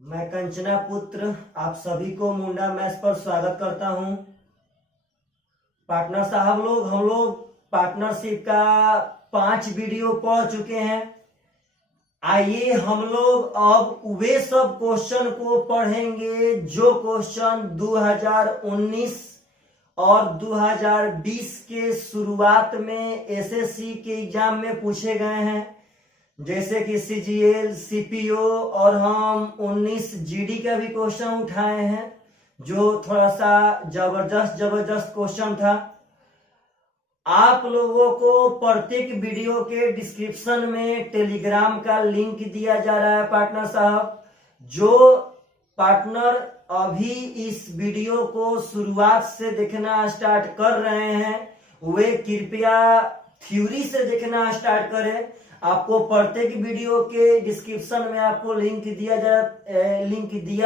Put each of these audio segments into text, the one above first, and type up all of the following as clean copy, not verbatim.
मैं कंचना पुत्र आप सभी को मुंडा मैथ्स पर स्वागत करता हूं। पार्टनर साहब हम लोग पार्टनरशिप का 5 वीडियो पढ़ चुके हैं। आइए हम लोग अब वे सब क्वेश्चन को पढ़ेंगे जो क्वेश्चन 2019 और 2020 के शुरुआत में एसएससी के एग्जाम में पूछे गए हैं, जैसे कि सीजीएल, सीपीओ, और हम 19 जीडी का भी क्वेश्चन उठाए हैं जो थोड़ा सा जबरदस्त क्वेश्चन था। आप लोगों को प्रत्येक वीडियो के डिस्क्रिप्शन में टेलीग्राम का लिंक दिया जा रहा है। पार्टनर साहब, जो पार्टनर अभी इस वीडियो को शुरुआत से देखना स्टार्ट कर रहे हैं वे कृपया थ्योरी से देखना स्टार्ट करें। आपको प्रत्येक वीडियो के डिस्क्रिप्शन में आपको लिंक दिया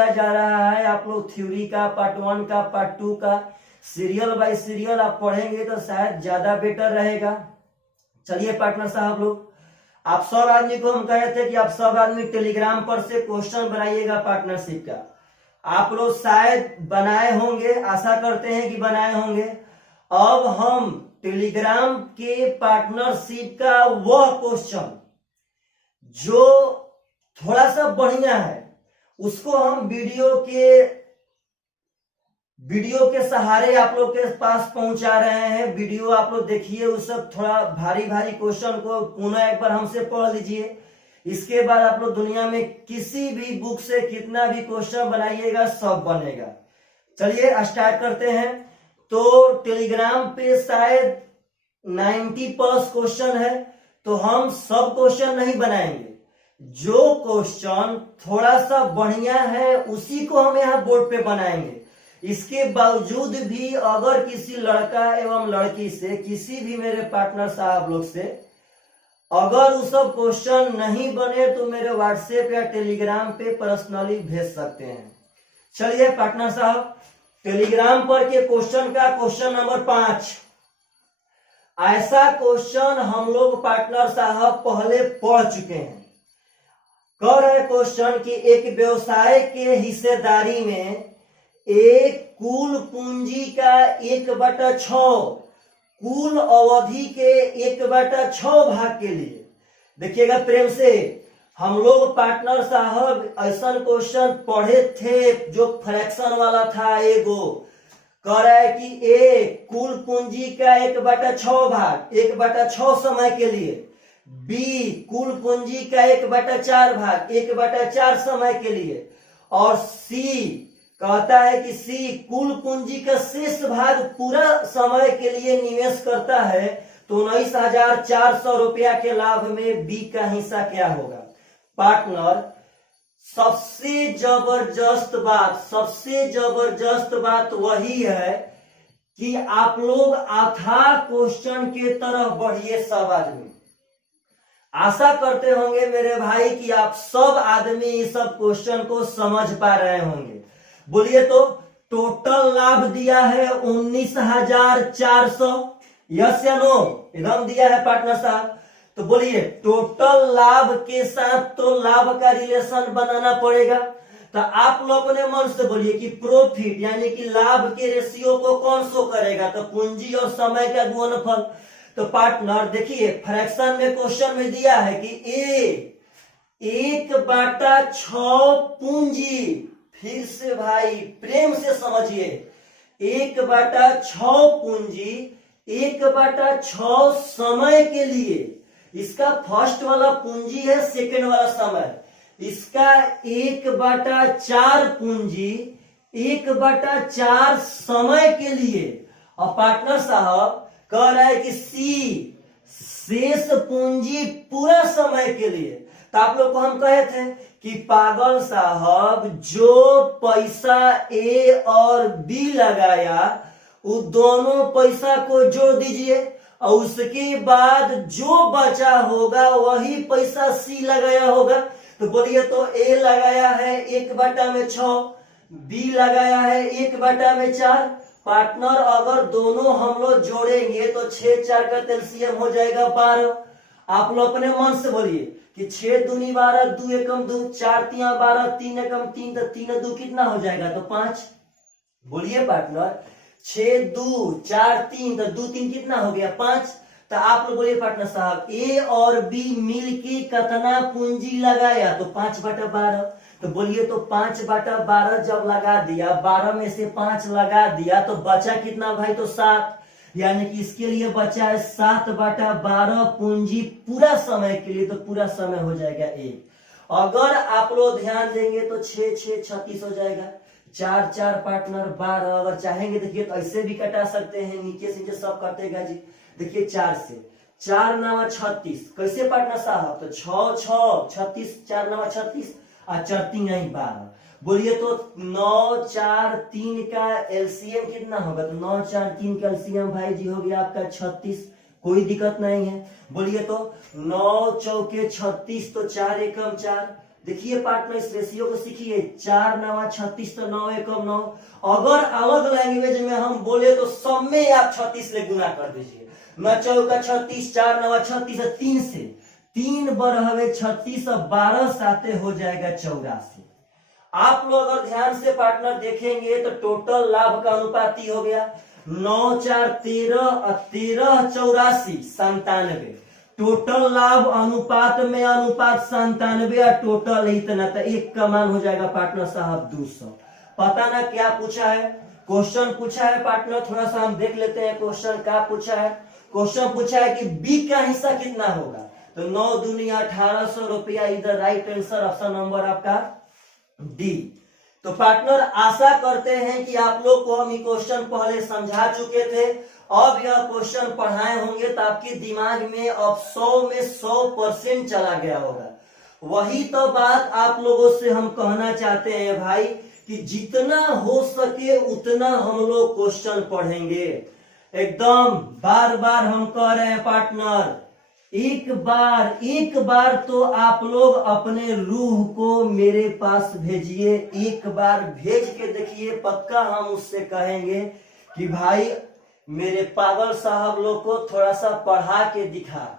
जा रहा है। आप लोग थ्योरी का पार्ट 1 का पार्ट 2 का सीरियल बाय सीरियल आप पढ़ेंगे तो शायद ज्यादा बेटर रहेगा। चलिए पार्टनर साहब लोग, आप सब आदमी को हम कहे थे कि आप सब आदमी टेलीग्राम पर से क्वेश्चन बनाइएगा पार्टनरशिप का। आप लोग शायद बनाए होंगे, आशा करते हैं कि बनाए होंगे। अब हम टेलीग्राम के पार्टनरशिप का वह क्वेश्चन जो थोड़ा सा बढ़िया है उसको हम वीडियो के सहारे आप लोग के पास पहुंचा रहे हैं। वीडियो आप लोग देखिए, उस सब थोड़ा भारी क्वेश्चन को पुनः एक बार हमसे पढ़ लीजिए। इसके बाद आप लोग दुनिया में किसी भी बुक से कितना भी क्वेश्चन बनाइएगा सब बनेगा। चलिए स्टार्ट करते हैं। तो टेलीग्राम पे शायद 90+ क्वेश्चन है, तो हम सब क्वेश्चन नहीं बनाएंगे। जो क्वेश्चन थोड़ा सा बढ़िया है उसी को हम यहाँ बोर्ड पे बनाएंगे। इसके बावजूद भी अगर किसी लड़का एवं लड़की से, किसी भी मेरे पार्टनर साहब लोग से अगर वो सब क्वेश्चन नहीं बने तो मेरे व्हाट्सएप या टेलीग्राम पे पर्सनली भेज सकते हैं। चलिए पार्टनर साहब, टेलीग्राम पर के क्वेश्चन का क्वेश्चन नंबर 5। ऐसा क्वेश्चन हम लोग पार्टनर साहब पहले पढ़ चुके हैं। कह रहे क्वेश्चन कि एक व्यवसाय के हिस्सेदारी में एक कुल पूंजी का 1/6 कुल अवधि के 1/6 भाग के लिए, देखिएगा प्रेम से, हम लोग पार्टनर साहब ऐसा क्वेश्चन पढ़े थे जो फ्रैक्शन वाला था। एगो कह रहा है कि ए कुल पूंजी का 1/6 भाग 1/6 समय के लिए, बी कुल पूंजी का 1/4 भाग 1/4 समय के लिए, और सी कहता है कि सी कुल पूंजी का शेष भाग पूरा समय के लिए निवेश करता है। तो 19,400 रुपया के लाभ में बी का हिस्सा क्या होगा? पार्टनर, सबसे जबरदस्त बात वही है कि आप लोग अथाह क्वेश्चन के तरफ बढ़िए। सब आदमी आशा करते होंगे मेरे भाई कि आप सब आदमी इस सब क्वेश्चन को समझ पा रहे होंगे। बोलिए तो टोटल लाभ दिया है 19,400, यस या नो? एकदम दिया है पार्टनर साहब। तो बोलिए टोटल लाभ के साथ तो लाभ का रिलेशन बनाना पड़ेगा। तो आप लोग अपने मन से बोलिए कि प्रॉफिट यानी कि लाभ के रेशियो को कौन शो करेगा? तो पूंजी और समय का गुणनफल। तो पार्टनर देखिए, फ्रैक्शन में क्वेश्चन में दिया है कि ए 1/6 पूंजी, फिर से भाई प्रेम से समझिए, 1/6 पूंजी 1/6 समय के लिए। इसका फर्स्ट वाला पूंजी है, सेकंड वाला समय। इसका 1/4 पूंजी 1/4 समय के लिए। और पार्टनर साहब कह रहा है कि सी शेष पूंजी पूरा समय के लिए। तो आप लोग को हम कहे थे कि पागल साहब, जो पैसा ए और बी लगाया वो दोनों पैसा को जोड़ दीजिए और उसके बाद जो बचा होगा वही पैसा सी लगाया होगा। तो बोलिए तो ए लगाया है 1/6, बी लगाया है 1/4। पार्टनर अगर दोनों हम लोग जोड़ेंगे तो 6 4 का एलसीएम हो जाएगा 12, आप लोग अपने मन से बोलिए कि 6 दूनी 12, 2 एकम 2, 4 तिया 12, 3 एकम 3, तो 3 2 कितना हो जाएगा, तो 5। बोलिए पार्टनर, 6 2 4 3, तो 2 3 कितना हो गया, 5। तो आप लोग बोलिए पार्टनर साहब, ए और बी मिलके कितना पूंजी लगाया, तो 5/12। तो बोलिए, तो 5/12 जब लगा दिया, 12 में से 5 लगा दिया, तो बचा कितना भाई, तो 7। यानी कि इसके लिए बचा है 7/12 पूंजी पूरा समय के लिए, तो पूरा समय हो जाएगा 1। अगर आप लोग ध्यान देंगे तो 6 6 36 हो जाएगा, 4 4 पार्टनर 12। अगर चाहेंगे देखिए तो ऐसे भी कटा सकते हैं, नीचे से सब कटेगा जी। देखिए 4 से 4 9 36, कैसे पार्टनर साहब, तो 6 6 36, 4 9 36 और 4 3 12। बोलिए तो 9 4 3 का एलसीएम कितना होगा, तो 9 4 3 का एलसीएम भाई जी हो गया आपका 36। कोई दिक्कत नहीं है। बोलिए तो 9 चौके 36, तो 4 एकम 4। देखिए पार्टनर इस रेशियो को सीखिए, 4 9 36, तो 9 एकम 9। अगर अलग लैंग्वेज में हम बोले तो सब में आप 36 से गुना कर दीजिए। 9 चौका 36, 4 9 36, 3 से 3 बरहवे 36 और 12 साते हो जाएगा 84। आप लोग अगर ध्यान से पार्टनर देखेंगे तो टोटल लाभ का अनुपाती हो गया 9 4 13 और 13 84 97। टोटल लाभ अनुपात में अनुपात 97 और टोटल इतना, तो एक का मान हो जाएगा पार्टनर साहब 200। पता ना क्या पूछा है, क्वेश्चन पूछा है पार्टनर, थोड़ा सा हम देख लेते हैं क्वेश्चन क्या पूछा है। क्वेश्चन पूछा है कि बी का हिस्सा कितना होगा, तो 9 दूनी 1800 रुपया, इधर राइट आंसर ऑप्शन नंबर आपका डी। तो पार्टनर आशा करते हैं कि आप लोग को हम ये क्वेश्चन पहले समझा चुके थे, अब यह क्वेश्चन पढ़ाए होंगे तो आपके दिमाग में अब 100 में 100% चला गया होगा। वही तो बात आप लोगों से हम कहना चाहते हैं भाई, कि जितना हो सके उतना हम लोग क्वेश्चन पढ़ेंगे। एकदम बार बार हम कह रहे हैं पार्टनर, एक बार तो आप लोग अपने रूह को मेरे पास भेजिए, एक बार भेज के देखिए, पक्का हम उससे कहेंगे कि भाई मेरे पागल साहब लोग को थोड़ा सा पढ़ा के दिखा।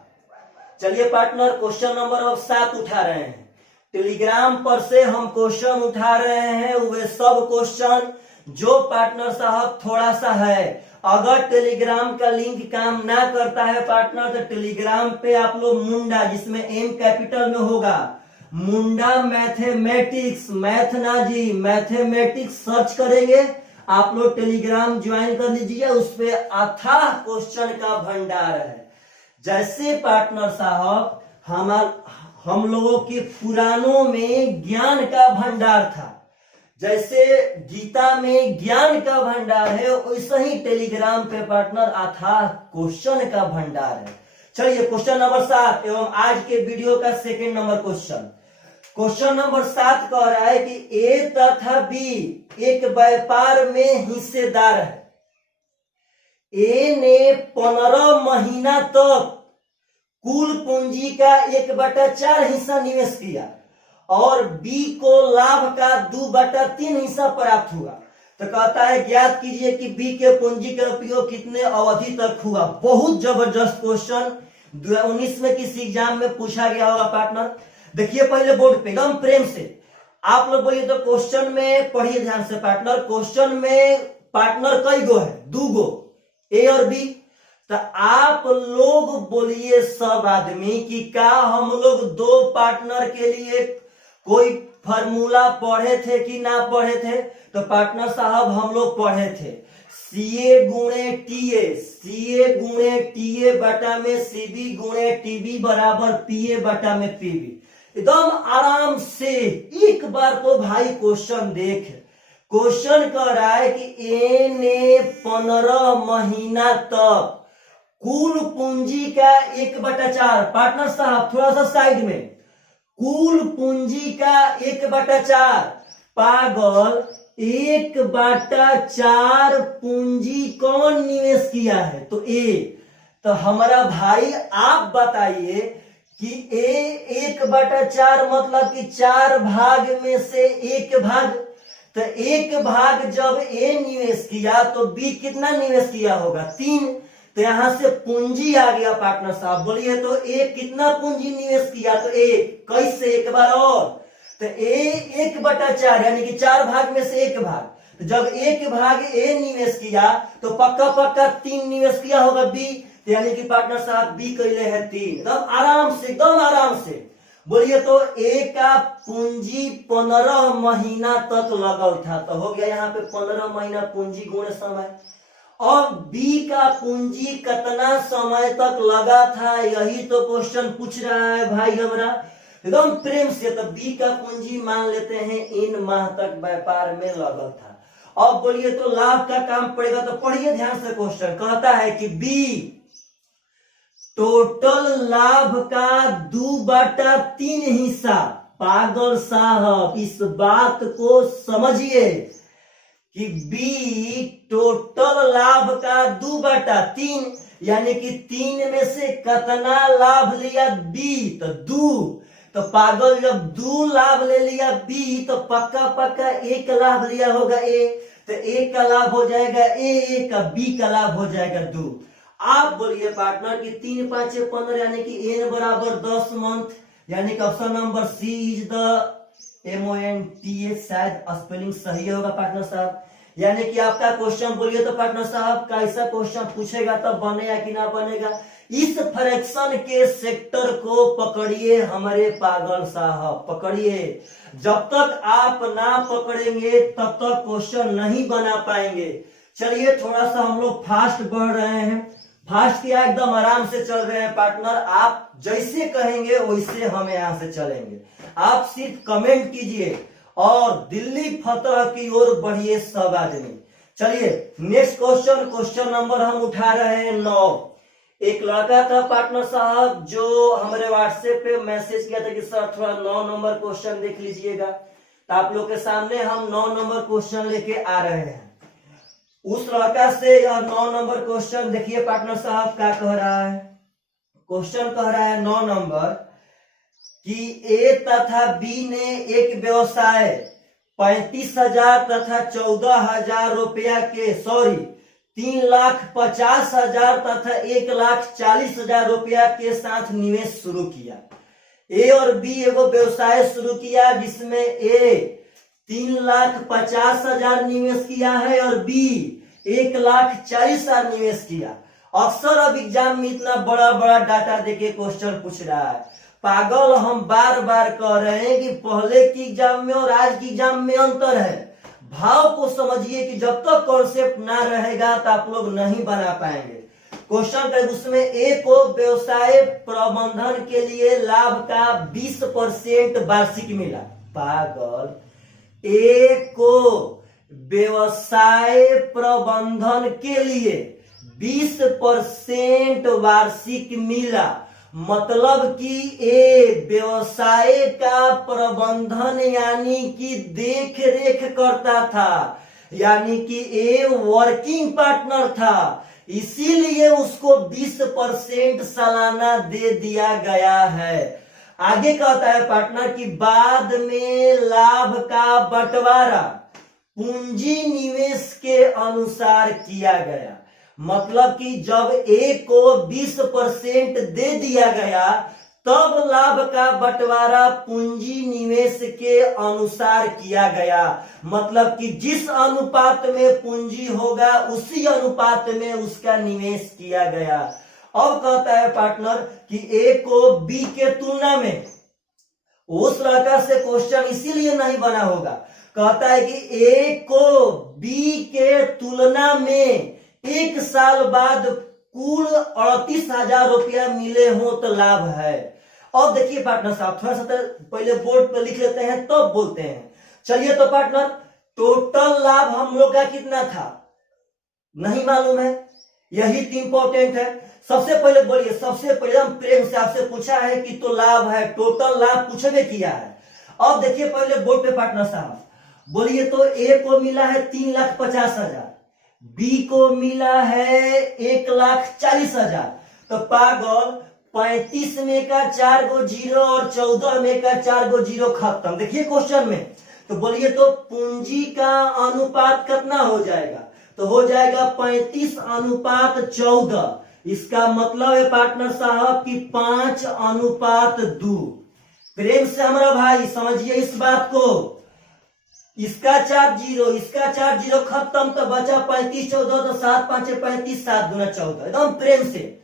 चलिए पार्टनर क्वेश्चन नंबर अब 7 उठा रहे हैं। टेलीग्राम पर से हम क्वेश्चन उठा रहे हैं, वे सब क्वेश्चन जो पार्टनर साहब थोड़ा सा है। अगर टेलीग्राम का लिंक काम ना करता है पार्टनर, तो टेलीग्राम पे आप लोग मुंडा, जिसमें एम कैपिटल में होगा, मुंडा मैथमेटिक्स, मैथ ना जी मैथमेटिक्स सर्च करेंगे, आप लोग टेलीग्राम ज्वाइन कर लीजिए। उस पे अथाह क्वेश्चन का भंडार है। जैसे पार्टनर साहब हम लोगों के पुराणों में ज्ञान का भंडार था, जैसे गीता में ज्ञान का भंडार है, वैसे ही टेलीग्राम पे पार्टनर अथाह क्वेश्चन का भंडार है। चलिए क्वेश्चन नंबर 7 एवं आज के वीडियो का second number question. Question number 7 कह रहा है कि ए तथा बी एक व्यापार में हिस्सेदार है। ए ने 15 महीना तक कुल पूंजी का 1/4 हिस्सा निवेश किया और बी को लाभ का 2/3 हिस्सा प्राप्त हुआ। तो कहता है ज्ञात कीजिए कि बी के पूंजी का उपयोग कितने अवधि तक हुआ। बहुत जबरदस्त क्वेश्चन 2019 में किसी एग्जाम में पूछा गया होगा पार्टनर। देखिए पहले बोर्ड पे एकदम प्रेम से आप लोग बोलिए, तो क्वेश्चन में पढ़िए ध्यान से पार्टनर। क्वेश्चन में पार्टनर कई गो है, 2 गो, ए और बी। तो आप लोग बोलिए सब आदमी कि क्या हम लोग 2 पार्टनर के लिए कोई फार्मूला पढ़े थे कि ना पढ़े थे। तो पार्टनर साहब हम लोग पढ़े थे, सीए गुणे टीए बटा में सीबी गुणे टीबी बराबर पीए बटा में पीबी। एकदम आराम से एक बार तो भाई क्वेश्चन देख। क्वेश्चन कह रहा है कि ए ने 15 महीना तक कुल पूंजी का 1/4, पार्टनर साहब थोड़ा सा साइड में, कुल पूंजी का 1/4, पागल 1/4 पूंजी कौन निवेश किया है, तो ए। तो हमारा भाई आप बताइए कि ए 1/4 मतलब कि 4 भाग में से 1 भाग। तो 1 भाग जब ए निवेश किया तो बी कितना निवेश किया होगा, 3। तो यहां से पूंजी आ गया पार्टनर साहब। बोलिए तो ए कितना पूंजी निवेश किया, तो एक कैसे, एक बार और, तो ए 1/4 यानी कि 4 भाग में से 1 भाग। तो जब 1 भाग ए निवेश किया तो पक्का पक्का 3 निवेश किया होगा बी, तो यानी कि पार्टनर साहब बी कैले है 3, एकदम आराम से, एकदम आराम से। बोलिए तो ए का पूंजी 15 महीना तक लगल था, तो हो गया यहाँ पे 15 महीना पूंजी गुण समय। और बी का पूंजी कितना समय तक लगा था, यही तो क्वेश्चन पूछ रहा है भाई हमरा, एकदम प्रेम से। तो बी का पूंजी मान लेते हैं इन माह तक व्यापार में लगल था। अब बोलिए तो लाभ का काम पड़ेगा, तो पढ़िए ध्यान से क्वेश्चन। कहता है कि बी टोटल लाभ का 2/3 हिस्सा, पागल साहब इस बात को समझिए कि बी टोटल लाभ का 2/3 यानी कि 3 में से कितना लाभ लिया बी, तो 2। तो पागल जब 2 लाभ ले लिया बी तो पक्का पक्का 1 लाभ लिया होगा ए, तो 1 का लाभ हो जाएगा ए का, बी का लाभ हो जाएगा 2। आप बोलिए पार्टनर कि 3 5 15 यानी कि एन बराबर 10 मंथ, यानी कि option number C is the MONTH, शायद स्पेलिंग सही होगा पार्टनर साहब। यानी कि आपका क्वेश्चन बोलिए तो पार्टनर साहब कैसा क्वेश्चन पूछेगा तब बनेगा कि ना बनेगा। इस फ्रैक्शन के सेक्टर को पकड़िए हमारे पागल साहब, पकड़िए। जब तक आप ना पकड़ेंगे तब तक क्वेश्चन नहीं बना पाएंगे। चलिए थोड़ा सा हम लोग फास्ट बढ़ रहे हैं, फास्ट किया एकदम आराम से चल रहे हैं पार्टनर। आप जैसे कहेंगे वैसे हम यहां से चलेंगे, आप सिर्फ कमेंट कीजिए और दिल्ली फतह की ओर बढ़िए सब आदमी। चलिए नेक्स्ट क्वेश्चन, क्वेश्चन नंबर हम उठा रहे हैं 9। एक लड़का था पार्टनर साहब जो हमारे व्हाट्सएप पे मैसेज किया था कि सर थोड़ा 9 नंबर क्वेश्चन देख लीजिएगा, तो आप लोग के सामने हम 9 नंबर क्वेश्चन लेके आ रहे हैं। उस लड़का से यह 9 नंबर क्वेश्चन देखिए पार्टनर साहब क्या कह रहा है। क्वेश्चन कह रहा है 9 नंबर कि ए तथा बी ने एक व्यवसाय 35,000 तथा 14,000 रुपया के 3,50,000 तथा 1,40,000 रुपया के साथ निवेश शुरू किया। ए और बी एगो व्यवसाय शुरू किया जिसमें ए 3,50,000 निवेश किया है और बी 1,40,000 निवेश किया। अक्सर अब एग्जाम में इतना बड़ा बड़ा डाटा देके क्वेश्चन पूछ रहा है। पागल हम बार बार कह रहे हैं कि पहले की एग्जाम में और आज की एग्जाम में अंतर है। भाव को समझिए कि जब तक कॉन्सेप्ट ना रहेगा तो आप लोग नहीं बना पाएंगे। क्वेश्चन का उसमें ए को व्यवसाय प्रबंधन के लिए लाभ का 20% वार्षिक मिला। पागल ए को व्यवसाय प्रबंधन के लिए 20% वार्षिक मिला, मतलब कि ए व्यवसाय का प्रबंधन यानी कि देख रेख करता था, यानी कि ए वर्किंग पार्टनर था, इसीलिए उसको 20% सालाना दे दिया गया है। आगे कहता है पार्टनर कि बाद में लाभ का बंटवारा पूंजी निवेश के अनुसार किया गया, मतलब कि जब ए को 20% दे दिया गया तब लाभ का बंटवारा पूंजी निवेश के अनुसार किया गया, मतलब कि जिस अनुपात में पूंजी होगा उसी अनुपात में उसका निवेश किया गया। अब कहता है पार्टनर कि ए को बी के तुलना में, उस लड़का से क्वेश्चन इसीलिए नहीं बना होगा, कहता है कि ए को बी के तुलना में 1 साल बाद कुल 38,000 रुपया मिले हो तो लाभ है। अब देखिए पार्टनर साहब थोड़ा सा पहले बोर्ड पर लिख लेते हैं तब बोलते हैं। चलिए तो पार्टनर टोटल लाभ हम लोग का कितना था नहीं मालूम है, यही इंपॉर्टेंट है। सबसे पहले बोलिए, सबसे पहले हम प्रेम से आपसे पूछा है कि तो लाभ है, टोटल लाभ पूछे किया है। अब देखिए पहले बोर्ड पे पार्टनर साहब बोलिए तो ए को मिला है 3,50,000, बी को मिला है 1,40,000, तो पागल 35 में का 4 गो 0 और 14 में का 4 गो 0 खत्म। देखिए क्वेश्चन में तो बोलिए तो पूंजी का अनुपात कितना हो जाएगा, तो हो जाएगा 35:14। इसका मतलब है पार्टनर साहब कि 5:2। प्रेम से हमारा भाई समझिए इस बात को। इसका 4 जीरो, इसका 4 जीरो खत्म, तो बचा 35 14, तो 7 5 35, 7 दूना 14। एकदम प्रेम से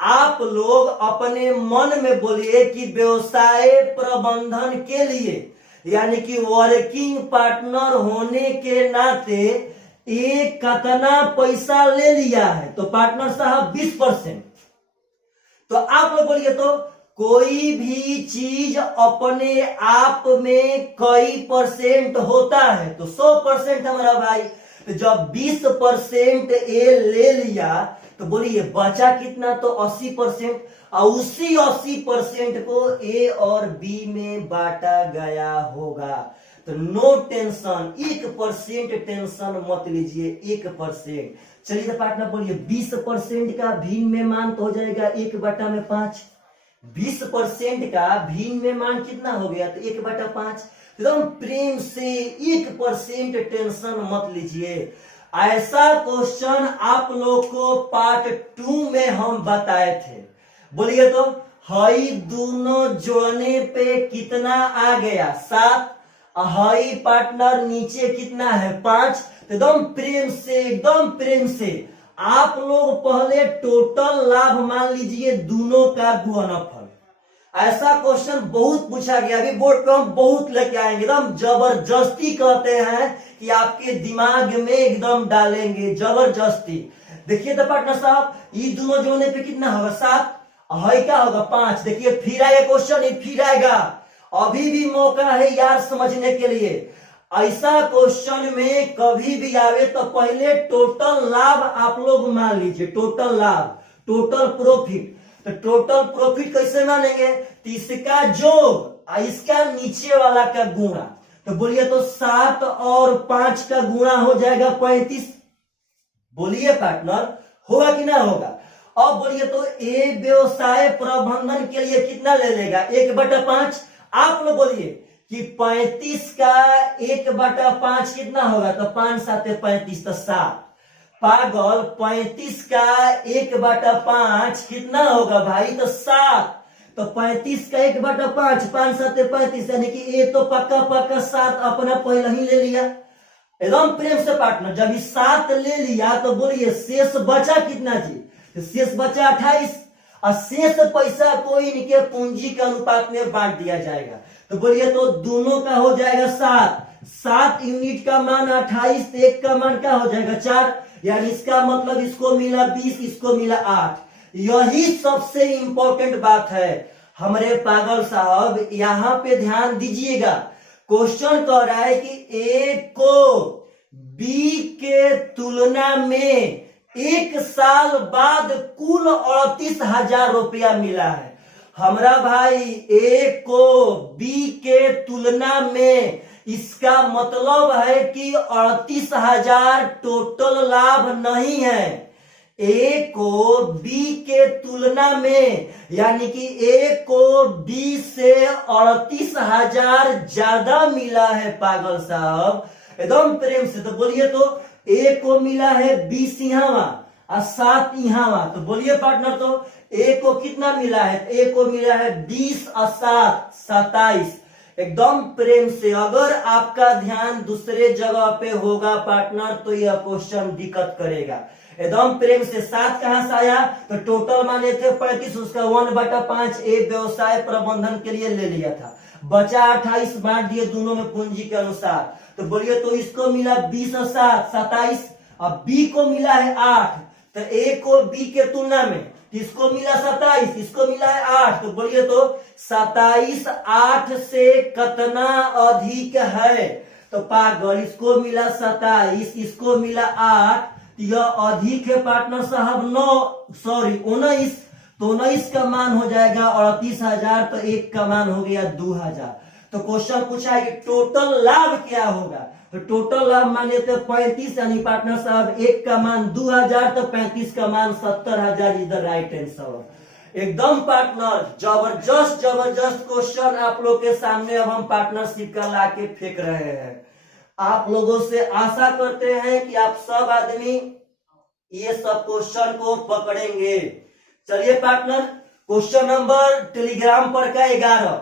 आप लोग अपने मन में बोलिए कि व्यवसाय प्रबंधन के लिए यानी कि वर्किंग पार्टनर होने के नाते एक कितना पैसा ले लिया है, तो पार्टनर साहब 20%। तो आप लोग बोलिए तो कोई भी चीज अपने आप में कई परसेंट होता है, तो 100% हमारा भाई। तो जब 20% ए ले लिया तो बोलिए बचा कितना, तो 80%। और उसी 80% को ए और बी में बांटा गया होगा। तो नो टेंशन, 1% टेंशन मत लीजिए, 1%। चलिए तो पार्टनर बोलिए 20% का भिन्न में मान तो हो जाएगा 1/5। 20% का भिन्न में मान कितना हो गया, तो 1/5। एकदम प्रेम से 1% टेंशन मत लीजिए। ऐसा क्वेश्चन आप लोग को पार्ट 2 में हम बताए थे। बोलिए तो हई दोनों जोड़ने पे कितना आ गया, 7। हई पार्टनर नीचे कितना है, 5। एकदम प्रेम से आप लोग पहले टोटल लाभ मान लीजिए दोनों का गुणनफल। ऐसा क्वेश्चन बहुत पूछा गया, अभी बोर्ड पे हम बहुत लेके आएंगे, एकदम जबरदस्ती कहते हैं कि आपके दिमाग में एकदम डालेंगे जबरदस्ती। देखिए तो पार्टनर साहब ये दोनों जोड़ने पे कितना होगा, 7। है क्या होगा, 5। देखिए फिर आएगा क्वेश्चन, ये फिर आएगा। अभी भी मौका है यार समझने के लिए। ऐसा क्वेश्चन में कभी भी आवे तो पहले टोटल लाभ आप लोग मान लीजिए, टोटल लाभ, टोटल प्रॉफिट। तो टोटल प्रॉफिट कैसे मानेंगे, तो इसका जोड़ इसका नीचे वाला का गुणा। तो बोलिए तो 7 और 5 का गुणा हो जाएगा 35। बोलिए पार्टनर होगा कि ना होगा। अब बोलिए तो ए व्यवसाय प्रबंधन के लिए कितना ले लेगा, 1/5। आप लोग बोलिए कि 35 का 1/5 कितना होगा, तो 5 7 35, तो 7। पागल 35 का 1/5 कितना होगा भाई, तो 7। तो 35 का 1/5, 5 7 35, यानी कि ए तो पक्का 7 अपना पहले ही ले लिया। एकदम प्रेम से पार्टनर जब 7 ले लिया तो बोलिए शेष बचा कितना जी, तो शेष बचा 28। और शेष पैसा को इनके पूंजी के अनुपात में बांट दिया जाएगा। तो बोलिए तो दोनों का हो जाएगा 7 यूनिट का मान 28, तो एक का मान क्या हो जाएगा 4। यानी इसका मतलब इसको मिला 20, इसको मिला 8। यही सबसे इंपॉर्टेंट बात है हमारे पागल साहब, यहां पे ध्यान दीजिएगा। क्वेश्चन कह रहा है कि ए को बी के तुलना में 1 साल बाद कुल 38,000 रुपया मिला है। हमारा भाई ए को बी के तुलना में, इसका मतलब है कि 38,000 टोटल लाभ नहीं है। ए को बी के तुलना में यानी कि ए को बी से 38,000 ज्यादा मिला है पागल साहब, एकदम प्रेम से। तो बोलिए तो ए को मिला है 20 यहां और 7 यहां। तो बोलिए पार्टनर तो ए को कितना मिला है, ए को मिला है 20 और 7 27। एकदम प्रेम से अगर आपका ध्यान दूसरे जगह पे होगा पार्टनर तो यह क्वेश्चन दिक्कत करेगा। एकदम प्रेम से 7 कहां से आया, तो टोटल माने थे 35, उसका 1/5 ए व्यवसाय प्रबंधन के लिए ले लिया था। बचा 28, बांट दिए दोनों में पूंजी के अनुसार। तो बोलिए तो इसको मिला 20 और 7 27, और बी को मिला है 8। तो ए को बी के तुलना में इसको मिला 27, इसको मिला है 8। तो बोलिए तो 27 8 से कितना अधिक है, तो पागल इसको मिला 27, इसको मिला 8, यह अधिक है पार्टनर साहब 19। तो 19 का मान हो जाएगा 38,000, तो एक का मान हो गया 2,000। तो क्वेश्चन पूछा है कि टोटल लाभ क्या होगा, तो टोटल लाभ माने तो 35, यानी पार्टनर साहब एक का मान 2,000, तो 35 का मान 70,000 इज द राइट आंसर। एकदम पार्टनर जबरदस्त क्वेश्चन आप लोग के सामने अब हम पार्टनरशिप का ला के फेंक रहे हैं। आप लोगों से आशा करते हैं कि आप सब आदमी ये सब क्वेश्चन को पकड़ेंगे। चलिए पार्टनर, क्वेश्चन नंबर टेलीग्राम पर का 11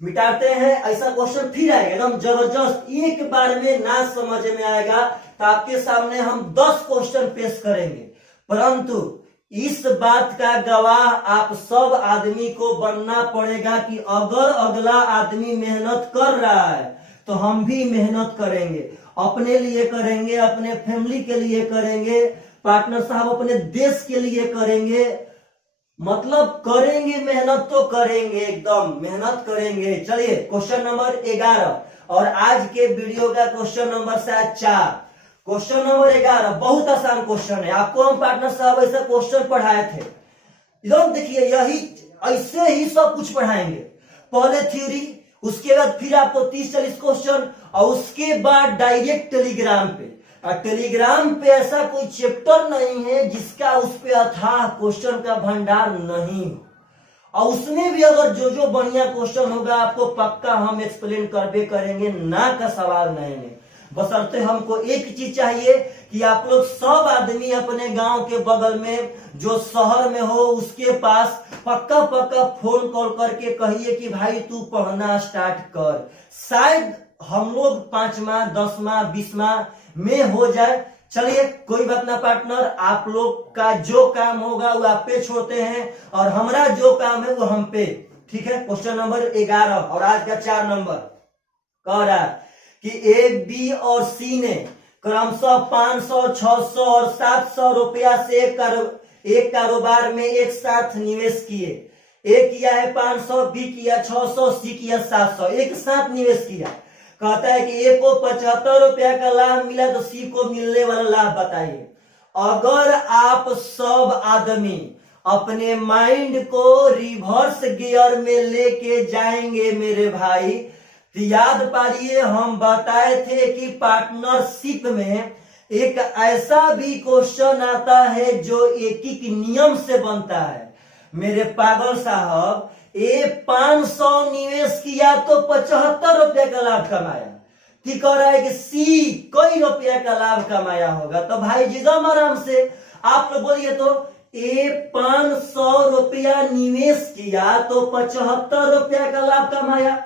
मिटाते हैं। ऐसा क्वेश्चन फिर आएगा एकदम जबरदस्त, एक बार में ना समझ में आएगा तो आपके सामने हम 10 क्वेश्चन पेश करेंगे, परंतु इस बात का गवाह आप सब आदमी को बनना पड़ेगा कि अगर अगला आदमी मेहनत कर रहा है तो हम भी मेहनत करेंगे, अपने लिए करेंगे, अपने फैमिली के लिए करेंगे, पार्टनर साहब अपने देश के लिए करेंगे, मतलब करेंगे, मेहनत तो करेंगे, एकदम मेहनत करेंगे। चलिए क्वेश्चन नंबर 11 और आज के वीडियो का क्वेश्चन नंबर शायद 4। क्वेश्चन नंबर 11 बहुत आसान क्वेश्चन है, आपको हम पार्टनर साहब ऐसा क्वेश्चन पढ़ाए थे, एकदम देखिए यही ऐसे ही सब कुछ पढ़ाएंगे। पहले थ्योरी, उसके बाद फिर आपको 30-40 क्वेश्चन और उसके बाद डायरेक्ट टेलीग्राम पे। और टेलीग्राम पे ऐसा कोई चैप्टर नहीं है जिसका उस पे अथाह क्वेश्चन का भंडार नहीं हो, और उसमें भी अगर जो जो बढ़िया क्वेश्चन होगा आपको पक्का हम एक्सप्लेन करबे करेंगे, ना का सवाल नहीं है। बशर्ते हमको एक चीज चाहिए कि आप लोग सब आदमी अपने गांव के बगल में जो शहर में हो उसके पास पक्का पक्का फोन कॉल करके कहिए कि भाई तू पढ़ना स्टार्ट कर, शायद हम लोग 5वां 10वां 20वां में हो जाए। चलिए कोई बात ना पार्टनर, आप लोग का जो काम होगा वो आप पे छोड़ते हैं और हमारा जो काम है वो हम पे, ठीक है। क्वेश्चन नंबर 11 और आज का 4 नंबर कह रहा है कि ए, बी और सी ने क्रमशः 500, 600 और 700 रुपया से एक कारोबार में एक साथ निवेश किए। ए किया है 500, बी किया 600, सी किया 700, एक साथ निवेश किया। कहता है कि ए को 75 रुपया का लाभ मिला तो सी को मिलने वाला लाभ बताइए। अगर आप सब आदमी अपने माइंड को रिवर्स गियर में लेके जाएंगे मेरे भाई, तो याद पारिए हम बताए थे कि पार्टनरशिप में एक ऐसा भी क्वेश्चन आता है जो एक नियम से बनता है। मेरे पागल साहब, ए 500 निवेश किया तो 75 रुपया का लाभ कमाया, ठीक कह रहा है कि सी कई रुपया का लाभ कमाया होगा। तो भाई जिगम आराम से आप लोग बोलिए तो ए 500 रुपया निवेश किया तो 75 रुपया का लाभ कमाया,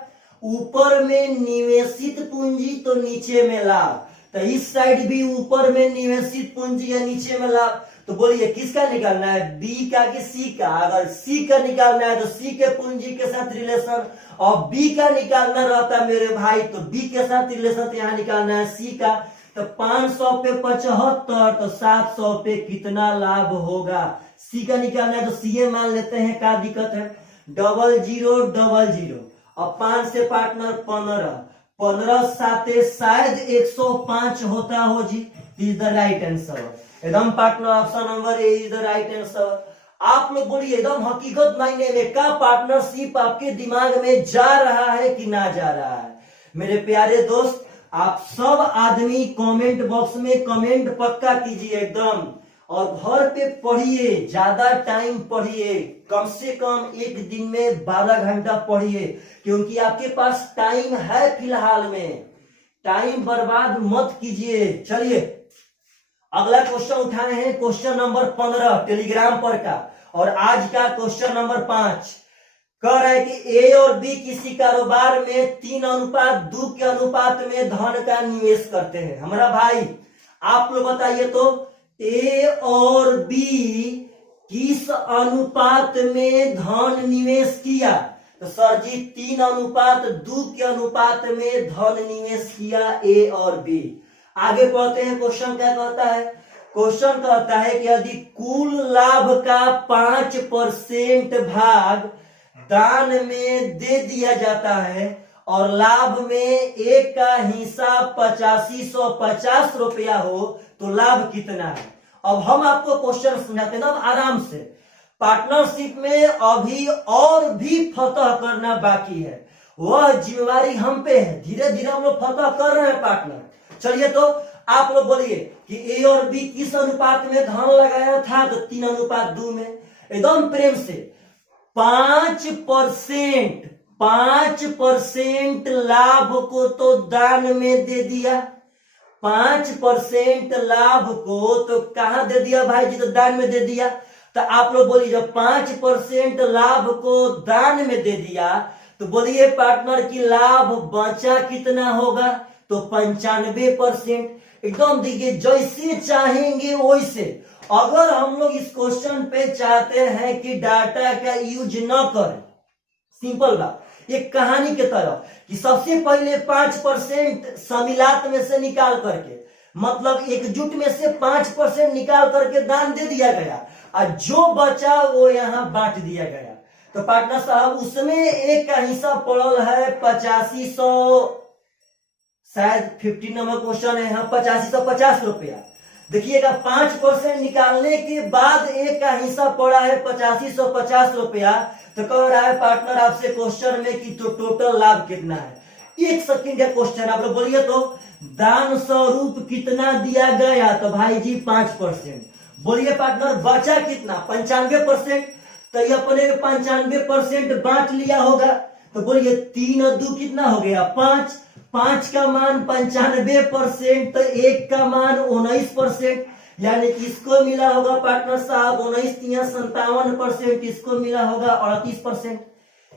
ऊपर में निवेशित पूंजी तो नीचे में लाभ, तो इस साइड भी ऊपर में निवेशित पूंजी या नीचे में लाभ। तो बोलिए किसका निकालना है, बी का कि सी का? अगर सी का निकालना है तो सी के पूंजी के साथ रिलेशन, और बी का निकालना रहता है मेरे भाई तो बी के साथ रिलेशन, तो यहाँ निकालना है सी का। तो 500 पे 75 तो 700 पे कितना लाभ होगा, सी का निकालना है तो सी मान लेते हैं, क्या दिक्कत है। 0000 और 5 से पार्टनर 15 साते शायद 105 होता हो जी, इज द राइट आंसर। एकदम partner option number A is the right answer. आप लोग बोलिए एकदम हकीकत मायने में क्या पार्टनरशिप आपके दिमाग में जा रहा है कि ना जा रहा है। मेरे प्यारे दोस्त, आप सब आदमी कमेंट बॉक्स में कमेंट पक्का कीजिए एकदम, और घर पे पढ़िए, ज्यादा टाइम पढ़िए, कम से कम एक दिन में 12 घंटा पढ़िए, क्योंकि आपके पास टाइम है फिलहाल में, टाइम बर्बाद मत कीजिए। चलिए अगला क्वेश्चन उठाए हैं, क्वेश्चन नंबर 15 टेलीग्राम पर का, और आज का क्वेश्चन नंबर 5 कह रहा है कि ए और बी किसी कारोबार में 3:2 के अनुपात में धन का निवेश करते हैं। हमारा भाई आप लोग बताइए तो ए और बी किस अनुपात में धन निवेश किया? तो सर जी 3:2 के अनुपात में धन निवेश किया ए और बी। आगे पढ़ते हैं, क्वेश्चन क्या कहता है। क्वेश्चन कहता है कि यदि कुल लाभ का 5% भाग दान में दे दिया जाता है और लाभ में एक का हिस्सा 8550 रुपया हो तो लाभ कितना है। अब हम आपको क्वेश्चन समझाते हैं ना आराम से। पार्टनरशिप में अभी और भी फतह करना बाकी है, वह जिम्मेवारी हम पे है, धीरे धीरे हम लोग फतह कर रहे हैं पार्टनर। चलिए तो आप लोग बोलिए कि ए और बी किस अनुपात में धन लगाया था? तो 3:2 में। एकदम प्रेम से 5% 5% लाभ को तो दान में दे दिया, 5% लाभ को तो कहां दे दिया भाई जी, तो दान में दे दिया। तो आप लोग बोलिए जब 5% लाभ को दान में दे दिया तो बोलिए पार्टनर की लाभ बचा कितना होगा, तो 95%। एकदम देखिए जैसे चाहेंगे वैसे। अगर हम लोग इस क्वेश्चन पे चाहते हैं कि डाटा का यूज न करें, सिंपल बात, एक कहानी के तरह कि सबसे पहले 5% समिलात में से निकाल करके, मतलब एकजुट में से 5% निकाल करके दान दे दिया गया और जो बचा वो यहाँ बांट दिया गया। तो पार्टनर साहब उसमें एक का हिस्सा पड़ल है 8500, शायद 15 नंबर क्वेश्चन है, यहाँ 8550 रुपया। देखिएगा 5% निकालने के बाद एक का हिस्सा पड़ा है 8550 रुपया। तो कह रहा है पार्टनर आपसे क्वेश्चन में कि तो टोटल लाभ कितना है। 1 सेकंड का क्वेश्चन, आप लोग बोलिए तो दान स्वरूप कितना दिया गया, तो भाई जी 5%। बोलिए पार्टनर बचा कितना, 95%। तो ये अपने 95% बांट लिया होगा। तो बोलिए 3 और 2 कितना हो गया, 5। 5 का मान 95%, तो 1 का मान 19%, यानी कि इसको मिला होगा पार्टनर साहब 19×57%, इसको मिला होगा 38%।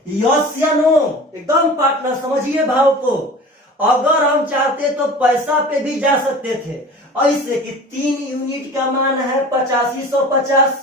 यस या नो, एकदम पार्टनर समझिए भाव को। अगर हम चाहते तो पैसा पे भी जा सकते थे, ऐसे कि 3 यूनिट का मान है 8550,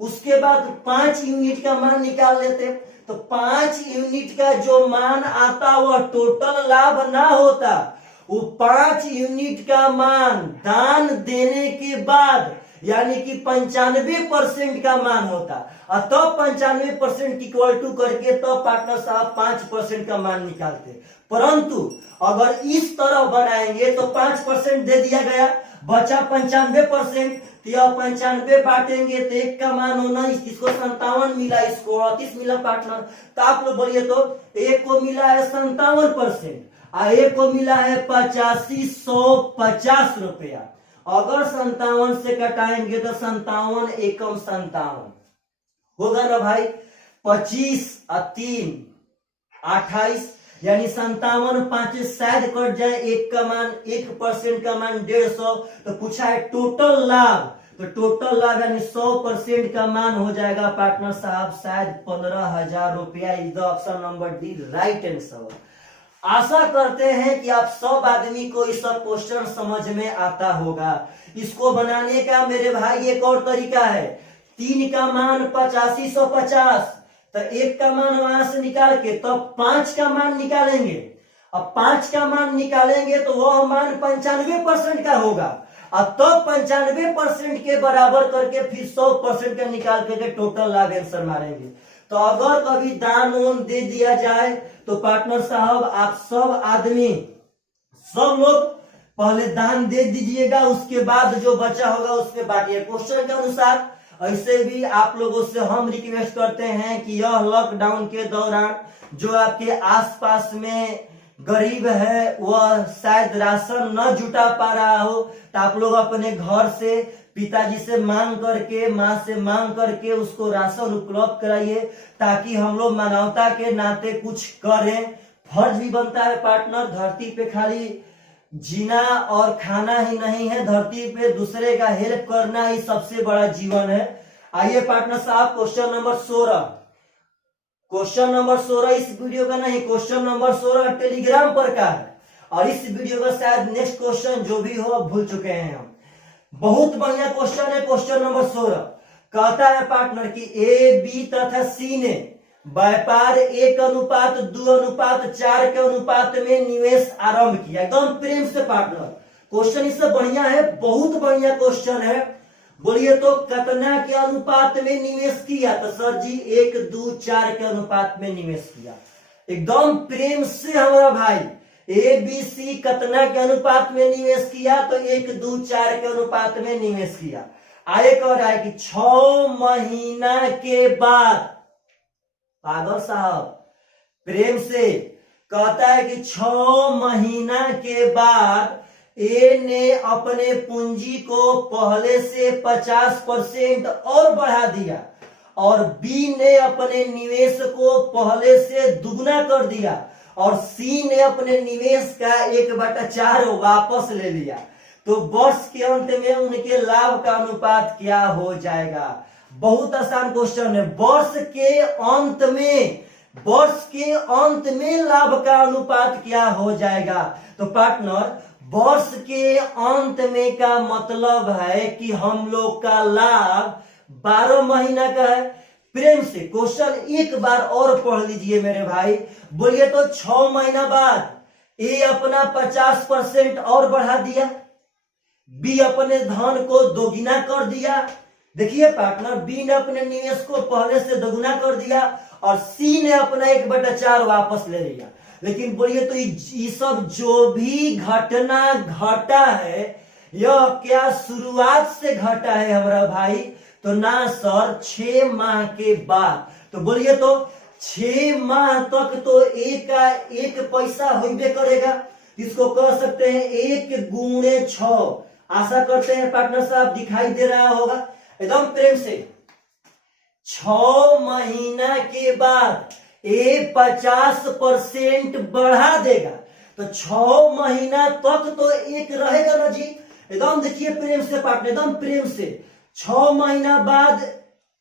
उसके बाद 5 यूनिट का मान निकाल लेते, तो 5 यूनिट का जो मान आता वह टोटल लाभ ना होता, वो 5 यूनिट का मान दान देने के बाद यानी कि 95% का मान होता, और तब 95% की इक्वल टू करके तब पार्टनर साहब 5% का मान निकालते। परंतु अगर इस तरह बनाएंगे तो 5% दे दिया गया, बचा 95%, तो यह 95 बांटेंगे तो 1 का मान 19, इसको 57 मिला, इसको 38 मिला पार्टनर। तो आप लोग बोलिए तो 1 को मिला है 57% और 1 को मिला है 8550 रुपया। अगर 57 से कटाएंगे तो 57 एकम 57 होगा ना भाई, 25 और 3 28, यानी 57 5 शायद कट जाए, 1 का मान 1% का मान 150। तो पूछा है टोटल लाभ, तो टोटल लाभ यानी 100% का मान हो जाएगा पार्टनर साहब शायद 15,000 रुपया। Is the option number D right answer. आशा करते हैं कि आप सब आदमी को इस सब क्वेश्चन समझ में आता होगा। इसको बनाने का मेरे भाई एक और तरीका है, 3 का मान 8550, तो 1 का मान वहां से निकाल के तब 5 का मान निकालेंगे। अब 5 का मान निकालेंगे तो वह मान 95% का होगा, और तब 95% के बराबर करके फिर 100% का निकाल करके टोटल लाभ आंसर मारेंगे। तो अगर कभी दान वान दे दिया जाए तो पार्टनर साहब आप सब आदमी सब लोग पहले दान दे दीजिएगा, उसके बाद जो बचा होगा उसके बांटिए क्वेश्चन के अनुसार। ऐसे भी आप लोगों से हम रिक्वेस्ट करते हैं कि यह लॉकडाउन के दौरान जो आपके आसपास में गरीब है वह शायद राशन न जुटा पा रहा हो, तो आप लोग अपने घर से पिताजी से मांग करके, माँ से मांग करके उसको राशन उपलब्ध कराइए, ताकि हम लोग मानवता के नाते कुछ करें। फर्ज भी बनता है पार्टनर, धरती पे खाली जीना और खाना ही नहीं है, धरती पे दूसरे का हेल्प करना ही सबसे बड़ा जीवन है। आइए पार्टनर साहब क्वेश्चन नंबर 16, क्वेश्चन नंबर 16 इस वीडियो का नहीं, क्वेश्चन नंबर 16 टेलीग्राम पर का है, और इस वीडियो का शायद नेक्स्ट क्वेश्चन जो भी हो भूल चुके हैं हम। बहुत बढ़िया क्वेश्चन है क्वेश्चन नंबर 16। कहता है पार्टनर की ए बी तथा सी ने व्यापार 1:2:4 के अनुपात में निवेश आरंभ किया। एकदम प्रेम से पार्टनर क्वेश्चन इससे बढ़िया है, बहुत बढ़िया क्वेश्चन है। बोलिए तो कितना के अनुपात में निवेश किया, तो सर जी 1:2:4 के अनुपात में निवेश किया। एकदम प्रेम से हमारा भाई ए बी सी कितना के अनुपात में निवेश किया, तो 1:2:4 के अनुपात में निवेश किया। आगे कह रहा है कि 6 महीना के बाद, पागल साहब प्रेम से कहता है कि 6 महीना के बाद ए ने अपने पूंजी को पहले से 50% और बढ़ा दिया, और बी ने अपने निवेश को पहले से दुगना कर दिया और सी ने अपने निवेश का 1/4 वापस ले लिया, तो वर्ष के अंत में उनके लाभ का अनुपात क्या हो जाएगा। बहुत आसान क्वेश्चन है। वर्ष के अंत में लाभ का अनुपात क्या हो जाएगा। तो पार्टनर, वर्ष के अंत में का मतलब है कि हम लोग का लाभ 12 महीना का है। प्रेम से क्वेश्चन एक बार और पढ़ लीजिए मेरे भाई। बोलिए तो 6 महीना बाद ए अपना 50% और बढ़ा दिया, बी अपने धन को दोगुना कर दिया। देखिए पार्टनर, बी ने अपने निवेश को पहले से दोगुना कर दिया और सी ने अपना 1/4 वापस ले लिया। लेकिन बोलिए तो ये सब जो भी घटना घटा है, यह क्या शुरुआत से घटा है हमारा भाई? तो ना सर, 6 माह के बाद। तो बोलिए तो 6 माह तक तो एक का एक पैसा होइबे करेगा। इसको कह सकते हैं 1 गुणे 6। आशा करते हैं पार्टनर साहब दिखाई दे रहा होगा एकदम प्रेम से। 6 महीना के बाद ए 50% बढ़ा देगा, तो 6 महीना तक तो एक रहेगा ना जी। एकदम देखिए प्रेम से पार्टनर, एकदम प्रेम से। 6 महीना बाद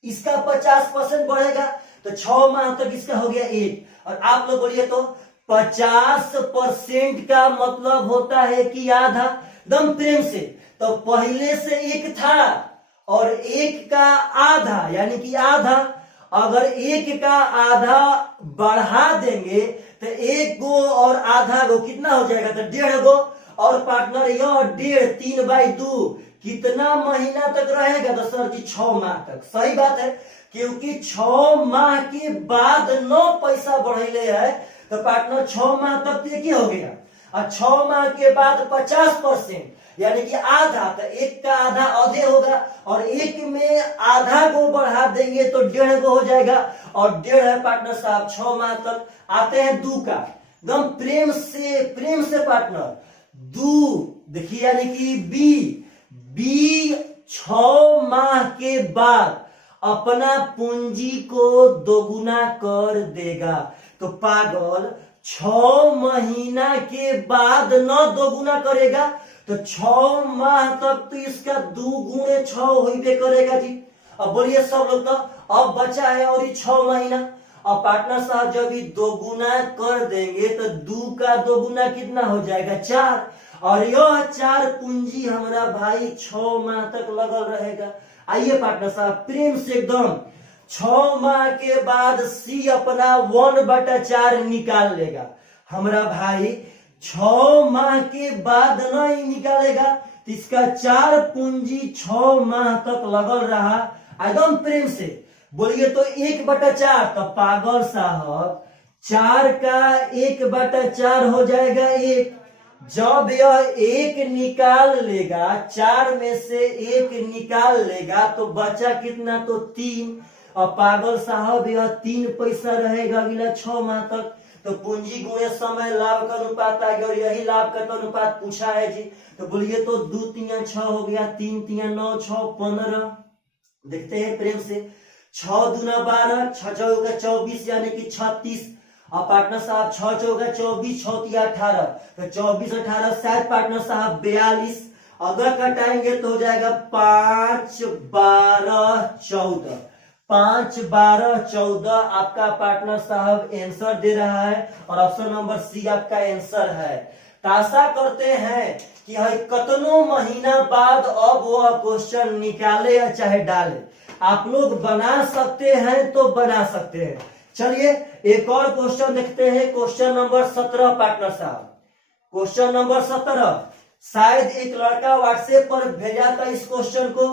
इसका 50% बढ़ेगा, तो 6 माह तक इसका हो गया 1। और आप लोग बोलिए तो 50% का मतलब होता है कि आधा। एकदम प्रेम से, तो पहले से 1 था और 1 का आधा यानी कि आधा। अगर 1 का आधा बढ़ा देंगे तो 1 गो और आधा गो कितना हो जाएगा? तो 1.5 गो। और पार्टनर यह 1.5 3/2 कितना महीना तक रहेगा? तो सर जी 6 माह तक। सही बात है, क्योंकि 6 माह के बाद 9 पैसा बढ़ेले है, तो पार्टनर 6 माह तक तो ये हो गया। और 6 माह के बाद 50% यानी कि आधा, तो 1 का आधा आधे होगा और 1 में आधा को बढ़ा देंगे तो 1.5 को हो जाएगा। और 1.5 है पार्टनर साहब 6 माह तक। आते हैं 2 का। एकदम प्रेम से पार्टनर, 2 देखिए यानी कि बी 6 माह के बाद अपना पूंजी को दोगुना कर देगा। तो पागल, 6 महीना के बाद न दोगुना करेगा तो 6 माह तक तो इसका 2 गुणे 6 होइबे करेगा जी। अब बोलिए सब लोग, तो अब बचा है और ये 6 महीना। अब पार्टनर साहब जब ये दोगुना कर देंगे तो 2 का दोगुना कितना हो जाएगा? 4। और यह 4 पूंजी हमारा भाई 6 माह तक लगल रहेगा। आइए पार्टनर साहब प्रेम से एकदम, 6 माह के बाद सी अपना 1/4 निकाल लेगा। हमारा भाई 6 माह के बाद नहीं निकालेगा, तो इसका 4 पूंजी 6 माह तक लगल रहा। एकदम प्रेम से बोलिए तो 1/4। तो पागल साहब, 4 का 1/4 हो जाएगा 1। जब यह 1 निकाल लेगा, 4 में से 1 निकाल लेगा तो बचा कितना? तो 3। और पागल साहब यह 3 पैसा रहेगा अगला 6 माह तक। तो पूंजी गुणे समय लाभ का अनुपात आ गया और यही लाभ का तो अनुपात पूछा है जी। तो बोलिए तो 2 3 6 हो गया, 3 3 9 6 15। देखते हैं प्रेम से, 6 दूना 12, 6 चौका 24 यानी कि 36। और पार्टनर साहब 6 चौका 24, 6 तिया 18, तो 24 18 शायद पार्टनर साहब 42। अगर कटाएंगे तो हो जाएगा 5 12 14। 5 12 14 आपका पार्टनर साहब आंसर दे रहा है और ऑप्शन नंबर सी आपका आंसर है। तो आशा करते हैं कि कतनो महीना बाद अब वह क्वेश्चन निकाले या चाहे डाले, आप लोग बना सकते हैं तो बना सकते हैं। चलिए एक और क्वेश्चन देखते हैं, क्वेश्चन नंबर 17 पार्टनर साहब। क्वेश्चन नंबर 17 शायद एक लड़का व्हाट्सएप पर भेजा था इस क्वेश्चन को।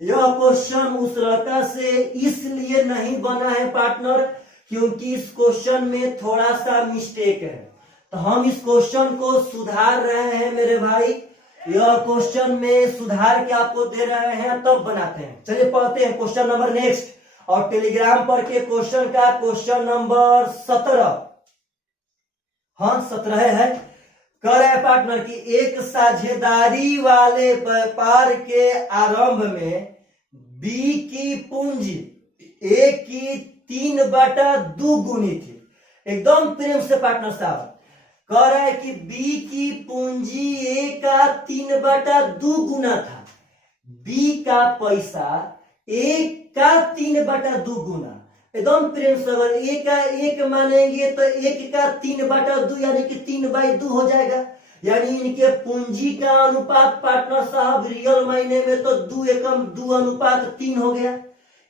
यह क्वेश्चन उस लड़का से इसलिए नहीं बना है पार्टनर क्योंकि इस क्वेश्चन में थोड़ा सा मिस्टेक है, तो हम इस क्वेश्चन को सुधार रहे हैं मेरे भाई। यह क्वेश्चन में सुधार के आपको दे रहे हैं तब बनाते हैं। चलिए पढ़ते हैं क्वेश्चन नंबर नेक्स्ट। और टेलीग्राम पर के क्वेश्चन का क्वेश्चन नंबर 17, हाँ 17 है। कह रहे हैं पार्टनर कि एक साझेदारी वाले व्यापार के आरंभ में बी की पूंजी ए की 3/2 गुनी थी। एकदम प्रेम से पार्टनर साहब कह रहा है कि बी की पूंजी ए का 3/2 गुना था, बी का पैसा ए का 3/2 गुना। एकदम प्रेम से अगर ए का 1 मानेंगे तो 1 का 3/2 यानी कि 3/2 हो जाएगा। यानी इनके पूंजी का अनुपात पार्टनर साहब रियल मायने में तो 2:2 हो गया।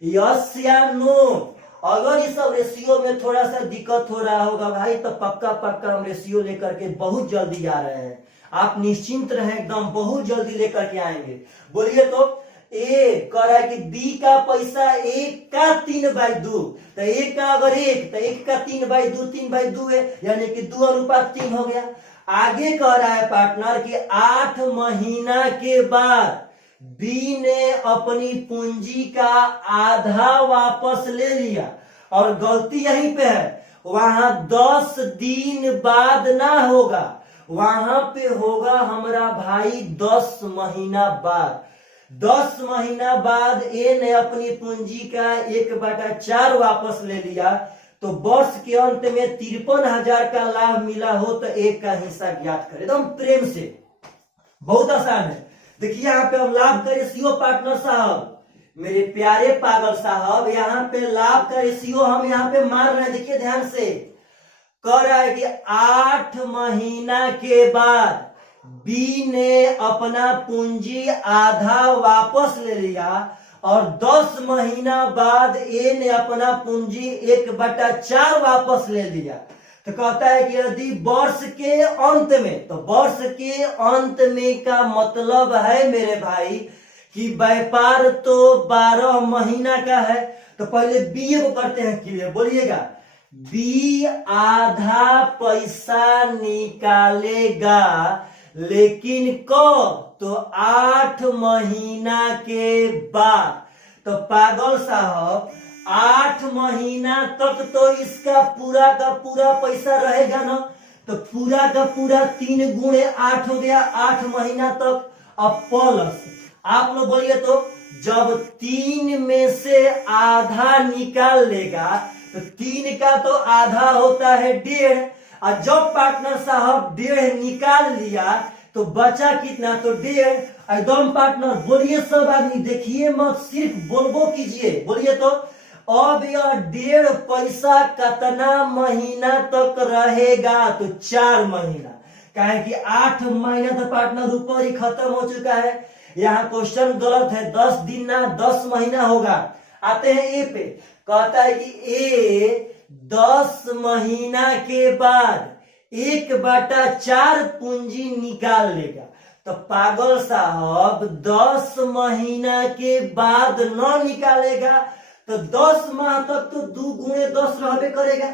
यस या नो? अगर इस सब रेशियो में थोड़ा सा दिक्कत हो रहा होगा भाई तो पक्का हम रेशियो लेकर के बहुत जल्दी आ रहे हैं, आप निश्चिंत रहें, एकदम बहुत जल्दी लेकर के आएंगे। बोलिए तो ए कह रहा है कि बी का पैसा 1 का 3/2, तो 1 का अगर 1 तो 1 का 3/2 है, यानी कि 2:3 हो गया। आगे कह रहा है पार्टनर कि 8 महीना के बाद बी ने अपनी पूंजी का आधा वापस ले लिया, और गलती यहीं पे है, वहां 10 दिन बाद ना होगा, वहां पे होगा हमारा भाई 10 महीना बाद। 10 महीना बाद ए ने अपनी पूंजी का 1/4 वापस ले लिया, तो वर्ष के अंत में 53,000 का लाभ मिला हो तो एक का हिस्सा ज्ञात करें। एकदम प्रेम से, बहुत आसान है। देखिए यहाँ पे हम लाभ का रेशियो पार्टनर साहब, मेरे प्यारे पागल साहब, यहाँ पे लाभ का रेशियो हम यहाँ पे मार रहे हैं। देखिए ध्यान से, कह रहा है कि 8 महीना के बाद बी ने अपना पूंजी आधा वापस ले लिया, और 10 महीना बाद ए ने अपना पूंजी 1/4 वापस ले लिया। तो कहता है कि यदि वर्ष के अंत में, तो वर्ष के अंत में का मतलब है मेरे भाई कि व्यापार तो 12 महीना का है। तो पहले बी को करते हैं क्लियर, बोलिएगा बी आधा पैसा निकालेगा, लेकिन कब? तो 8 महीना के बाद। तो पागल साहब 8 महीना तक तो इसका पूरा का पूरा पैसा रहेगा ना, तो पूरा का पूरा 3 गुणे 8 हो गया, 8 महीना तक। अब प्लस आप लोग बोलिए तो जब 3 में से आधा निकाल लेगा, तो 3 का तो आधा होता है 1.5, और जब पार्टनर साहब 1.5 निकाल लिया तो बचा कितना? तो 1.5। एकदम पार्टनर बोलिए सब आदमी, देखिए मत, सिर्फ बोलबो कीजिए। बोलिए तो अब यह 1.5 पैसा कितना महीना तक रहेगा? तो 4 महीना। कहे कि 8 महीना तो पार्टनर ऊपर ही खत्म हो चुका है, यहाँ क्वेश्चन गलत है, 10 दिन ना 10 महीना होगा। आते हैं ए पे, कहता है कि ए 10 महीना के बाद 1/4 पूंजी निकाल लेगा। तो पागल साहब 10 महीना के बाद न निकालेगा तो 10 माह तक तो 2 गुणे 10 रहबे करेगा।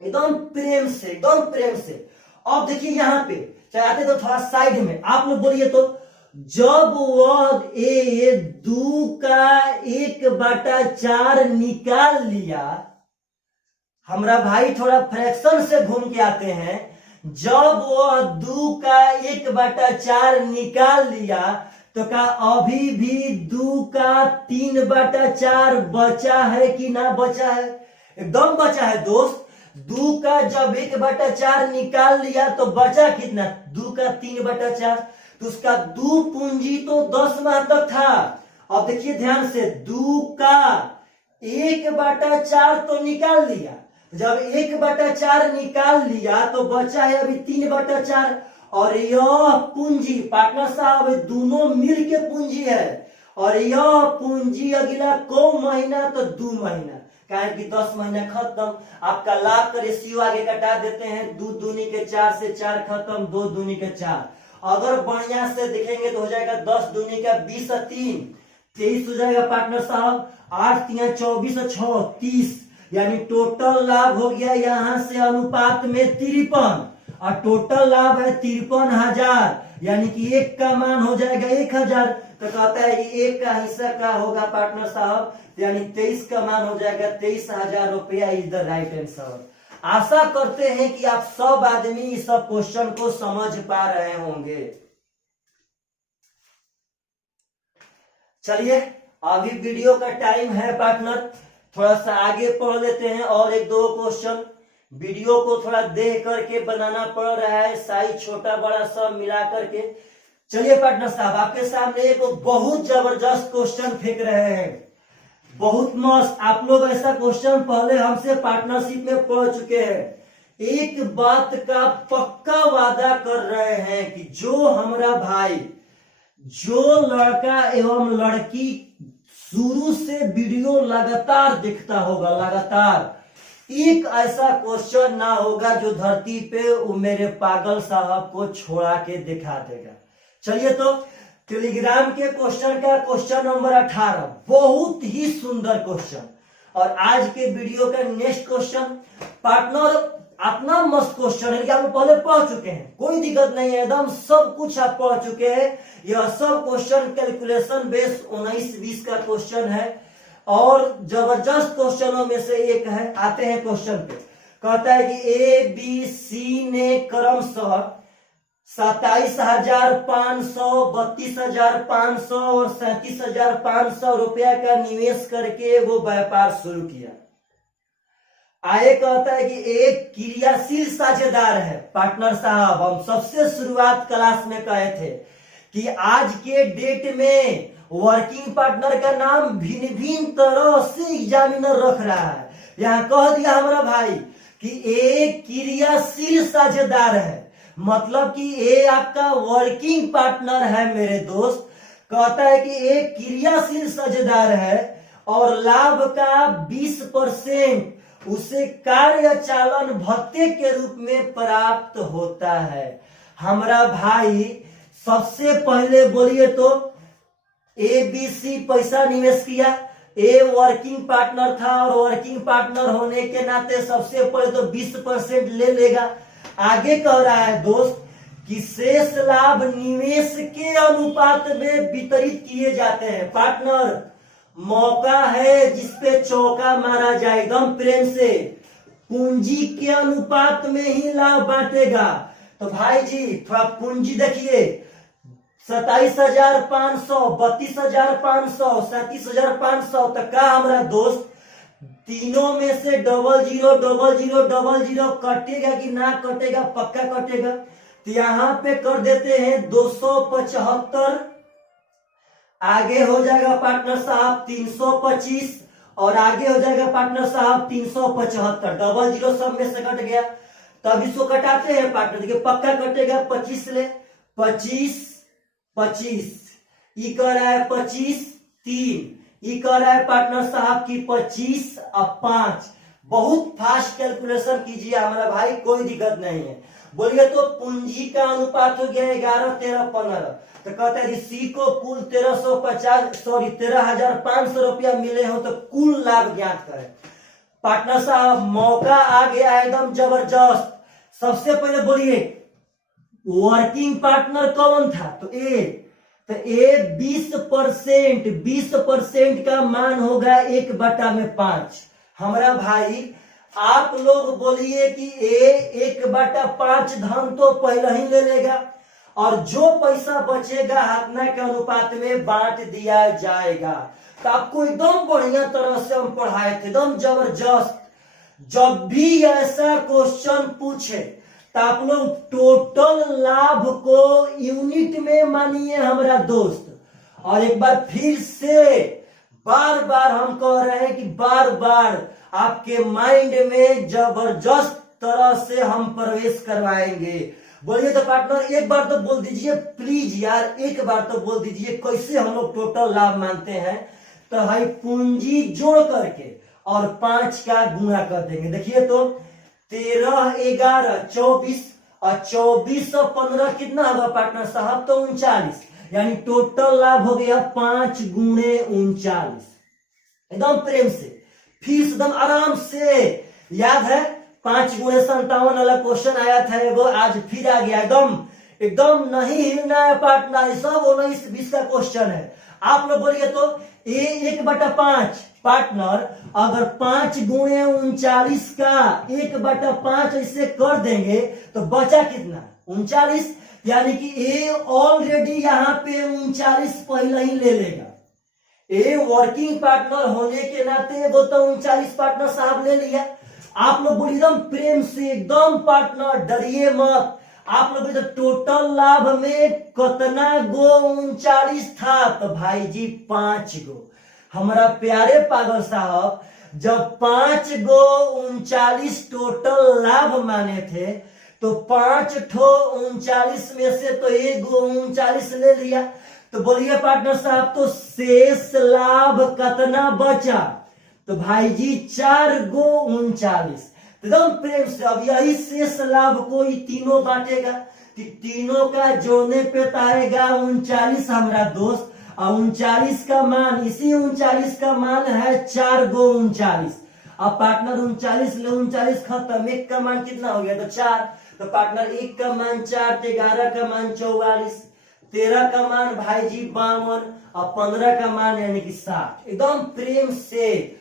एकदम प्रेम से, एकदम प्रेम से। अब देखिए यहाँ पे चाहते तो थोड़ा साइड में आप लोग बोलिए तो, जब वह ए 2 का 1/4 निकाल लिया, हमारा भाई थोड़ा फ्रैक्शन से घूम के आते हैं, जब वह 2 का 1/4 निकाल लिया तो क्या अभी भी 2 का 3/4 बचा है कि ना बचा है? एकदम बचा है दोस्त। 2 का जब 1/4 निकाल लिया तो बचा कितना? 2 का 3/4, तो उसका 2 पूंजी तो 10 माह तक था। अब देखिए ध्यान से, 2 का 1/4 तो निकाल लिया, जब 1/4 निकाल लिया तो बचा है अभी 3/4, और यह पूंजी पार्टनर साहब दोनों मिल के पूंजी है, और यह पूंजी अगला को महीना? तो 2 महीना। कहे कि 10 महीना खत्म। आपका लाभ का रेशियो आगे कटा देते हैं, 2 दूनी के 4 से 4 खत्म, 2 दूनी के 4। अगर बढ़िया से देखेंगे तो हो जाएगा 10 दूनी का 20 और 3 23 हो जाएगा पार्टनर साहब, 8 3 24 और 6 30, यानी टोटल लाभ हो गया यहाँ से अनुपात में 53, और टोटल लाभ है 53,000, यानी कि 1 का मान हो जाएगा 1,000। तो कहता है कि 1 का हिस्सा का होगा पार्टनर साहब, यानी 23 का मान हो जाएगा 23,000 रुपया। Is the right answer. आशा करते हैं कि आप सब आदमी इस सब क्वेश्चन को समझ पा रहे होंगे। चलिए अभी वीडियो का टाइम है पार्टनर थोड़ा सा आगे पढ़ लेते हैं और एक दो क्वेश्चन। वीडियो को थोड़ा देख करके बनाना पड़ रहा है, साइज छोटा बड़ा सब मिला करके। चलिए पार्टनर साहब, आपके सामने एक बहुत जबरदस्त क्वेश्चन फेंक रहे हैं, बहुत मस्त। आप लोग ऐसा क्वेश्चन पहले हमसे पार्टनरशिप में पढ़ चुके हैं। एक बात का पक्का वादा कर रहे हैं कि जो हमारा भाई, जो लड़का एवं लड़की शुरू से वीडियो लगातार देखता होगा, लगातार, एक ऐसा क्वेश्चन ना होगा जो धरती पे वो मेरे पागल साहब को छोड़ा के दिखा देगा। चलिए तो टेलीग्राम के क्वेश्चन का क्वेश्चन नंबर 18, बहुत ही सुंदर क्वेश्चन। और आज के वीडियो का नेक्स्ट क्वेश्चन पार्टनर अपना मस्त क्वेश्चन है कि आप पहले पढ़ चुके हैं, कोई दिक्कत नहीं है, एकदम सब कुछ आप पढ़ चुके हैं। यह सब क्वेश्चन कैलकुलेशन बेस 19-20 का क्वेश्चन है और जबरदस्त क्वेश्चनों में से एक है। आते हैं क्वेश्चन पे। कहता है कि ए बी सी ने क्रमशः 27,500, 32,500 और 37,500 रुपया का निवेश करके वो व्यापार शुरू किया। आगे कहता है कि एक क्रियाशील साझेदार है। पार्टनर साहब, हम सबसे शुरुआत क्लास में कहे थे कि आज के डेट में वर्किंग पार्टनर का नाम भिन्न भिन्न तरह से एग्जामिनर रख रहा है। यहाँ कह दिया हमारा भाई कि एक क्रियाशील साझेदार है, मतलब कि ये आपका वर्किंग पार्टनर है मेरे दोस्त। कहता है कि एक क्रियाशील साझेदार है और लाभ का 20% उसे कार्य चालन भत्ते के रूप में प्राप्त होता है। हमारा भाई सबसे पहले बोलिए तो ए बी सी पैसा निवेश किया, ए वर्किंग पार्टनर था और वर्किंग पार्टनर होने के नाते सबसे पहले तो 20% ले लेगा। आगे कह रहा है दोस्त कि शेष लाभ निवेश के अनुपात में वितरित किए जाते हैं। पार्टनर, मौका है जिसपे चौका मारा जाए, एकदम प्रेम से। पूंजी के अनुपात में ही लाभ बांटेगा। तो भाई जी थोड़ा पूंजी देखिए, 27,500, 32,500, 37,500 तक का हमारा दोस्त। तीनों में से 000000 कटेगा कि ना कटेगा? पक्का कटेगा। तो यहाँ पे कर देते हैं 275। आगे हो जाएगा पार्टनर साहब 325 और आगे हो जाएगा पार्टनर साहब 375। 00 सब में से कट गया। तब इसको कटाते हैं पार्टनर, देखिए पक्का कटेगा। 25 ले 25 25, ई कर रहा है 25 3, ई कर रहा है पार्टनर साहब की 25 और 5। बहुत फास्ट कैलकुलेशन कीजिए हमारा भाई, कोई दिक्कत नहीं है। बोलिए तो पूंजी का अनुपात हो गया 11, 13, 15। तो कहता है सी को कुल 13,500 रुपया मिले हो तो कुल लाभ ज्ञात करें। पार्टनर साहब मौका आ गया एकदम जबरदस्त। सबसे पहले बोलिए वर्किंग पार्टनर कौन था? तो ए 20% का मान होगा 1/5। हमारा भाई आप लोग बोलिए कि ए 1/5 धन तो पहले ही ले लेगा और जो पैसा बचेगा हाथना के अनुपात में बांट दिया जाएगा। तो आपको एकदम बढ़िया तरह से हम पढ़ाए थे, एकदम जबरदस्त। जब भी ऐसा क्वेश्चन पूछे तो आप लोग टोटल लाभ को यूनिट में मानिए हमारा दोस्त। और एक बार फिर से बार बार हम कह रहे हैं कि बार बार आपके माइंड में जबरदस्त तरह से हम प्रवेश करवाएंगे। बोलिए तो पार्टनर एक बार तो बोल दीजिए प्लीज यार, एक बार तो बोल दीजिए कैसे हम लोग टोटल लाभ मानते हैं। तो भाई पूंजी जोड़ करके और 5 का गुणा कर देंगे। देखिए तो 13, 11, 24 और 24 और 15 कितना होगा पार्टनर साहब? तो 39। यानी टोटल लाभ हो गया 5 गुणे 39। एकदम प्रेम से, फिर एकदम आराम से याद है 5 गुणे 57 वाला क्वेश्चन आया था एगो, आज फिर आ गया। एकदम नहीं हिलना है पार्टनर, सब 19-20 का क्वेश्चन है। आप लोग बोलिए तो ए 1/5 पार्टनर, अगर 5 गुणे 39 का 1/5 ऐसे कर देंगे तो बचा कितना? 39। यानी कि ए ऑलरेडी यहाँ पे 39 पहले ही ले लेगा। ए वर्किंग पार्टनर होने के नाते वो तो 39 पार्टनर साहब ले लिया। आप लोग बोलिए एकदम प्रेम से, एकदम पार्टनर डरिए मत। आप लोग तो टोटल लाभ में कितना गो 39 था? तो भाई जी 5 गो। हमारा प्यारे पागल साहब, जब 5 गो 39 टोटल लाभ माने थे तो 5 ठो 39 में से तो 1 गो 39 ले लिया। तो बोलिए पार्टनर साहब, तो शेष लाभ कितना बचा? तो भाई जी 4 गो 39। एकदम प्रेम से अब यही शेष लाभ को ही तीनों बांटेगा कि तीनों का जोड़ने पे आएगा 39 हमारा दोस्त। और 39 का मान, इसी 39 का मान है 4 गो 39। अब पार्टनर 39 ले 39 खत्म, एक का मान कितना हो गया? तो 4। तो पार्टनर 1 का मान 4, 11 का मान 44, 13 का मान भाई जी 52 और 15 का मान यानी कि 60। एकदम प्रेम से।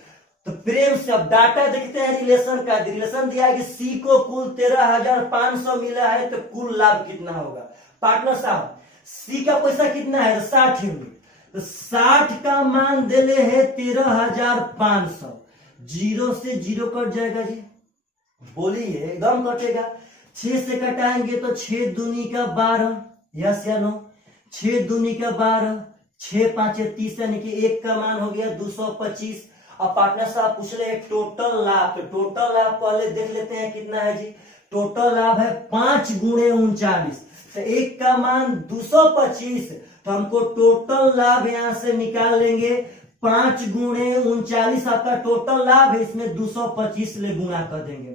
तो प्रेम से अब डाटा देखते हैं रिलेशन का। रिलेशन दिया है कि सी को कुल 13,500 मिला है, तो कुल लाभ कितना होगा? पार्टनर साहब सी का पैसा कितना है? 60 है। तो 60 का मान दिले है 13,500। 0 से 0 कट जाएगा जी, बोलिए एकदम कटेगा। 6 से कटाएंगे तो 6 दूनी का 12, यस या नो? 6 दूनी का 12, 6 5 30 यानी कि 1 का मान हो गया 225। अब पार्टनर साहब पूछ रहे टोटल लाभ। तो टोटल लाभ पहले देख लेते हैं कितना है जी। टोटल लाभ है 5 गुणे 39। तो 1 का मान 225। तो हमको टोटल लाभ यहां से निकाल लेंगे। 5 गुणे 39 आपका टोटल लाभ है, इसमें 225 ले गुणा कर देंगे।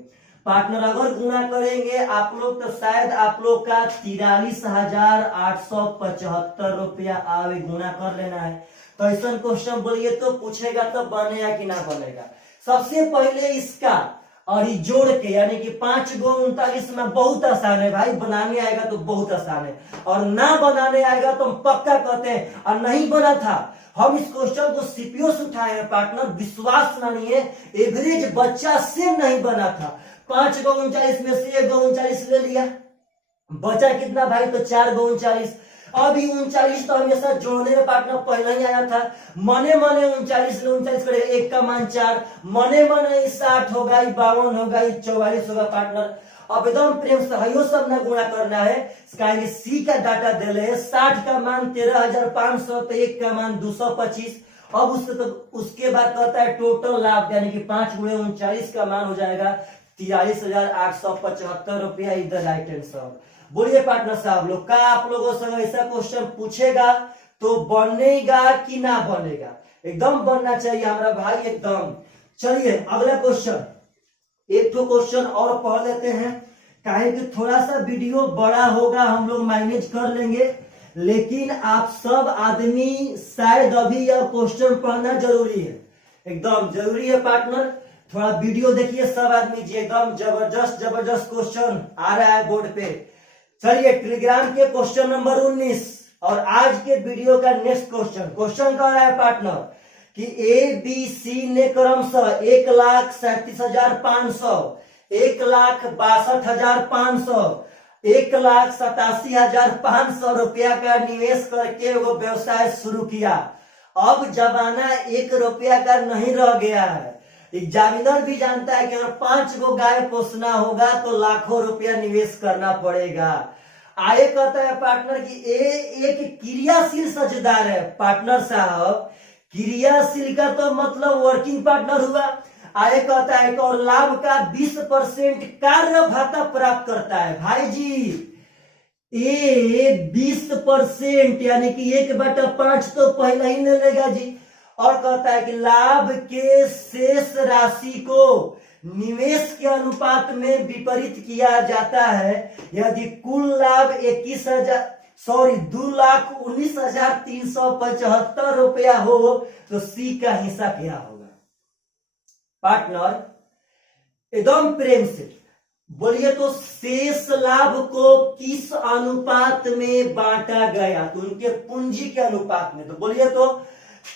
पार्टनर अगर गुणा करेंगे आप लोग तो शायद आप लोग का 43,875 रुपया आवे। गुणा कर लेना है। तो ऐसा क्वेश्चन बोलिए तो पूछेगा तो बनेगा कि ना बनेगा? सबसे पहले इसका और ये जोड़ के यानी कि 5 गो 39 में बहुत आसान है भाई, बनाने आएगा तो बहुत आसान है, और ना बनाने आएगा तो हम पक्का कहते हैं। और नहीं बना था, हम इस क्वेश्चन को सीपीओ से उठाए हैं पार्टनर, विश्वास मानिए एवरेज बच्चा से नहीं बना था। 5 गो 39 में से 1 गो 39 ले लिया, बचा कितना भाई? तो 4 गो 39। अभी 39 तो हमेशा जोड़ने में पार्टनर पहले ही आया था। मने मने 39 ले 39 करेगा, 1 का मान 4, मने मने 60 होगा, 52 होगा, 44 होगा पार्टनर। अब एकदम प्रेम से हयो सब ना गुणा करना है। सी का डाटा दे रहे हैं, 60 का मान 13,500, तो 1 का मान 225। अब उसके बाद कहता है टोटल लाभ यानी कि 5 गुणे 39 का मान हो जाएगा 43,875 रुपया। इधर राइट आंसर। बोलिए पार्टनर साहब लोग, का आप लोगों से ऐसा क्वेश्चन पूछेगा तो बनेगा कि ना बनेगा? एकदम बनना चाहिए हमारा भाई, एकदम। चलिए अगला क्वेश्चन, एक तो क्वेश्चन और पढ़ लेते हैं। काहे कि थोड़ा सा वीडियो बड़ा होगा, हम लोग मैनेज कर लेंगे, लेकिन आप सब आदमी शायद अभी यह क्वेश्चन पढ़ना जरूरी है, एकदम जरूरी है पार्टनर। थोड़ा वीडियो देखिए सब आदमी जी, एकदम जबरदस्त जबरदस्त क्वेश्चन आ रहा है बोर्ड पे। चलिए टेलीग्राम के क्वेश्चन नंबर 19 और आज के वीडियो का नेक्स्ट क्वेश्चन। क्वेश्चन कह रहा है पार्टनर कि ए बी सी ने क्रमशः 1,37,500, 1,62,500, 1,87,500 रुपया का निवेश करके वो व्यवसाय शुरू किया। अब जमाना 1 रुपया का नहीं रह गया है। एग्जामिनर भी जानता है कि अगर 5 गो गाय पोसना होगा तो लाखों रुपया निवेश करना पड़ेगा। आगे कहता है पार्टनर कि एक क्रियाशील साझेदार है। पार्टनर साहब क्रियाशील का तो मतलब वर्किंग पार्टनर हुआ। आगे कहता है और लाभ का 20% कार्य भाता प्राप्त करता है। भाई जी ए 20% यानी कि 1/5 तो पहले ही ले लेगा जी। और कहता है कि लाभ के शेष राशि को निवेश के अनुपात में विपरीत किया जाता है। यदि कुल लाभ 2,19,375 रुपया हो तो सी का हिस्सा क्या होगा? पार्टनर एकदम प्रेम से बोलिए तो शेष लाभ को किस अनुपात में बांटा गया? तो उनके पूंजी के अनुपात में। तो बोलिए तो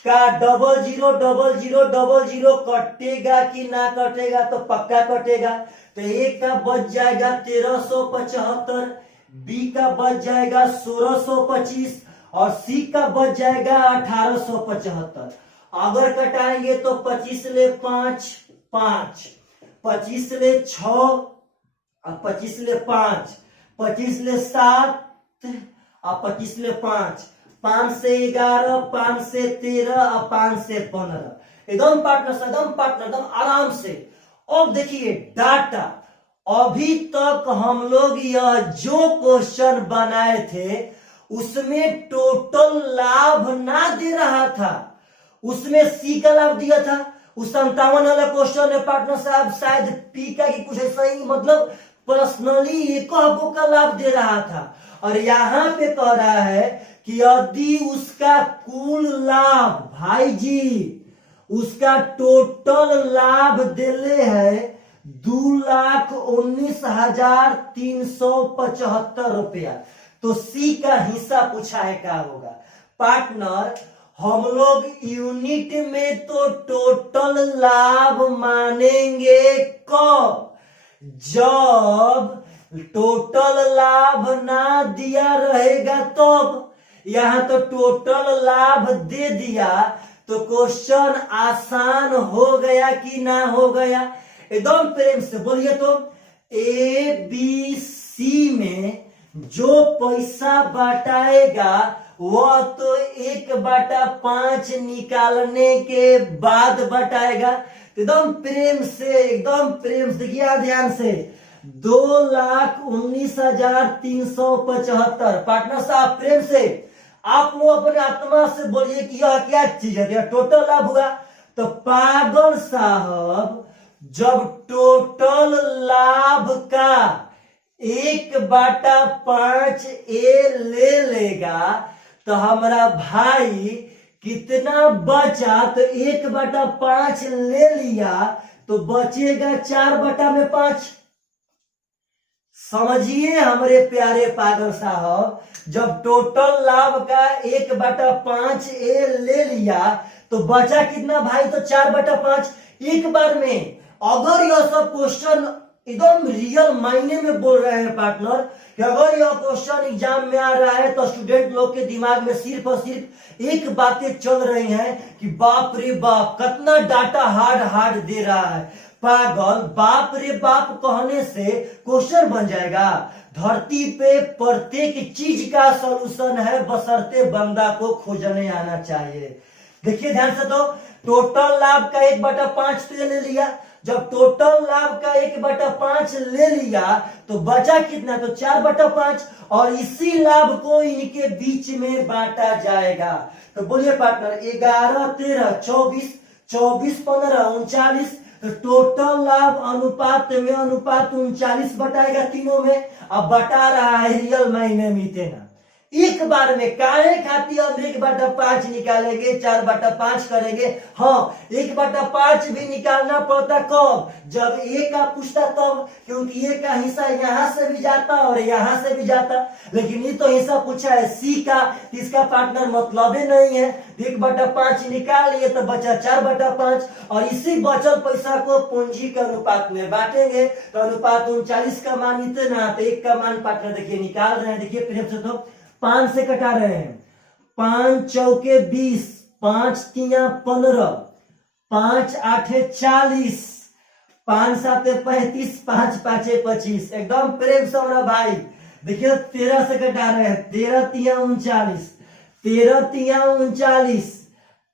का 000000 कटेगा कि ना कटेगा? तो पक्का कटेगा। तो एक का बच जाएगा 1375, बी का बच जाएगा 1625 और सी का बच जाएगा 1875। अगर कटाएंगे तो 25 ले 5 5, 25 ले 6 और 25 ले 5, 25 ले 7 और 25 ले 5, 5 से 11, 5 से 13 और 5 से 15। एकदम पार्टनर एकदम आराम से। अब देखिए डाटा, अभी तक हम लोग यह जो क्वेश्चन बनाए थे उसमें टोटल लाभ ना दे रहा था, उसमें सी का लाभ दिया था। उस 57 वाला क्वेश्चन है पार्टनर साहब शायद पी का की कुछ ऐसा ही, मतलब पर्सनली एक का लाभ दे रहा था। और यहां पे कह रहा है कि यदि उसका कुल लाभ, भाई जी उसका टोटल लाभ दिले है 2,19,375 रुपया, तो सी का हिस्सा पूछा है क्या होगा पार्टनर। हम लोग यूनिट में तो टोटल लाभ मानेंगे कब, जब टोटल लाभ ना दिया रहेगा तब। यहां तो टोटल लाभ दे दिया तो क्वेश्चन आसान हो गया कि ना हो गया। एकदम प्रेम से बोलिए तो, ए बी सी में जो पैसा बांटाएगा वह तो 1/5 निकालने के बाद बांटाएगा। एकदम प्रेम से देखिए ध्यान से, 2,19,375। पार्टनर साहब प्रेम से आप लोग अपने आत्मा से बोलिए कि यह क्या चीज है, टोटल लाभ हुआ। तो पागल साहब जब टोटल लाभ का 1/5 ए ले लेगा तो हमारा भाई कितना बचा, तो 1/5 ले लिया तो बचेगा 4/5। समझिए हमारे प्यारे पागल साहब, जब टोटल लाभ का 1/5 ए ले लिया तो बचा कितना भाई, तो 4/5। एक बार में अगर यह सब क्वेश्चन एकदम रियल मायने में बोल रहे हैं पार्टनर, कि अगर यह क्वेश्चन एग्जाम में आ रहा है तो स्टूडेंट लोग के दिमाग में सिर्फ और सिर्फ एक बातें चल रही हैं कि बाप रे बाप कितना डाटा हार्ड दे रहा है। पागल, बाप रे बाप कहने से क्वेश्चन बन जाएगा? धरती पे प्रत्येक चीज का सलूशन है, बशर्ते बंदा को खोजने आना चाहिए। देखिए ध्यान से, तो टोटल लाभ का 1/5 तो ले लिया, जब टोटल लाभ का 1/5 ले लिया तो बचा कितना, तो 4/5, और इसी लाभ को इनके बीच में बांटा जाएगा। तो बोलिए पार्टनर, 11, 13, 24, 24, 15, 39, तो टोटल लाभ अनुपात में अनुपात 39 बटाएगा तीनों में। अब बटा रहा है रियल मायने में इतना। एक बार में काहे खाती हम 1/5 निकालेंगे, 4/5 करेंगे। हाँ, 1/5 भी निकालना पड़ता कब, जब ए का पूछता तब, क्योंकि ए का हिस्सा यहां से भी जाता और यहां से भी जाता। लेकिन ये तो हिस्सा पूछा है सी का, इसका पार्टनर मतलब ही नहीं है। 1/5 निकाल लिए तो बचा 4/5, और इसी बचल पैसा को पूंजी के अनुपात में बांटेंगे। तो अनुपात 39 का मान इतना, तो 1 का मान पार्टनर देखिए निकाल रहे हैं। देखिए प्रेम से, तो 5 से कटा रहे हैं, 5 चौके 20, 5 तिया 15, 5 आठे 40, 5 साते 35, 5 पांचे 25। एकदम प्रेम से हमारा भाई। देखिए 13 से कटा रहे हैं, 13 तिया 39, 13 तिया 39,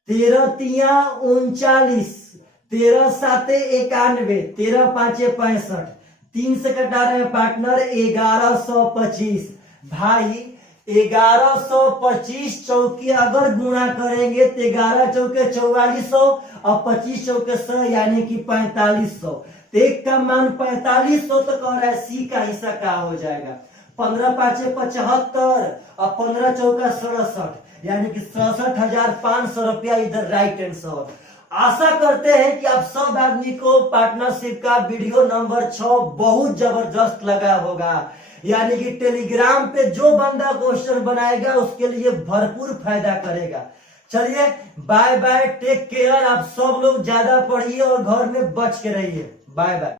13 तिया 39, 13 साते 91, 13 पांचे 65, 3 से कटा रहे हैं पार्टनर 1125। भाई 1125 चौके अगर गुणा करेंगे तो 11 चौके 4400 और 25 चौके 100 यानी कि 4500। तो एक का मान 4500, तो कह रहा है सी का हिस्सा क्या हो जाएगा, 15 पांचे 75 और 15 चौका 67, यानी कि 67,500 रुपया इधर राइट आंसर। आशा करते हैं कि आप सब आदमी को पार्टनरशिप का वीडियो नंबर 6 बहुत जबरदस्त लगा होगा। यानी कि टेलीग्राम पे जो बंदा क्वेश्चन बनाएगा उसके लिए भरपूर फायदा करेगा। चलिए बाय बाय, टेक केयर। आप सब लोग ज्यादा पढ़िए और घर में बच के रहिए। Bye bye.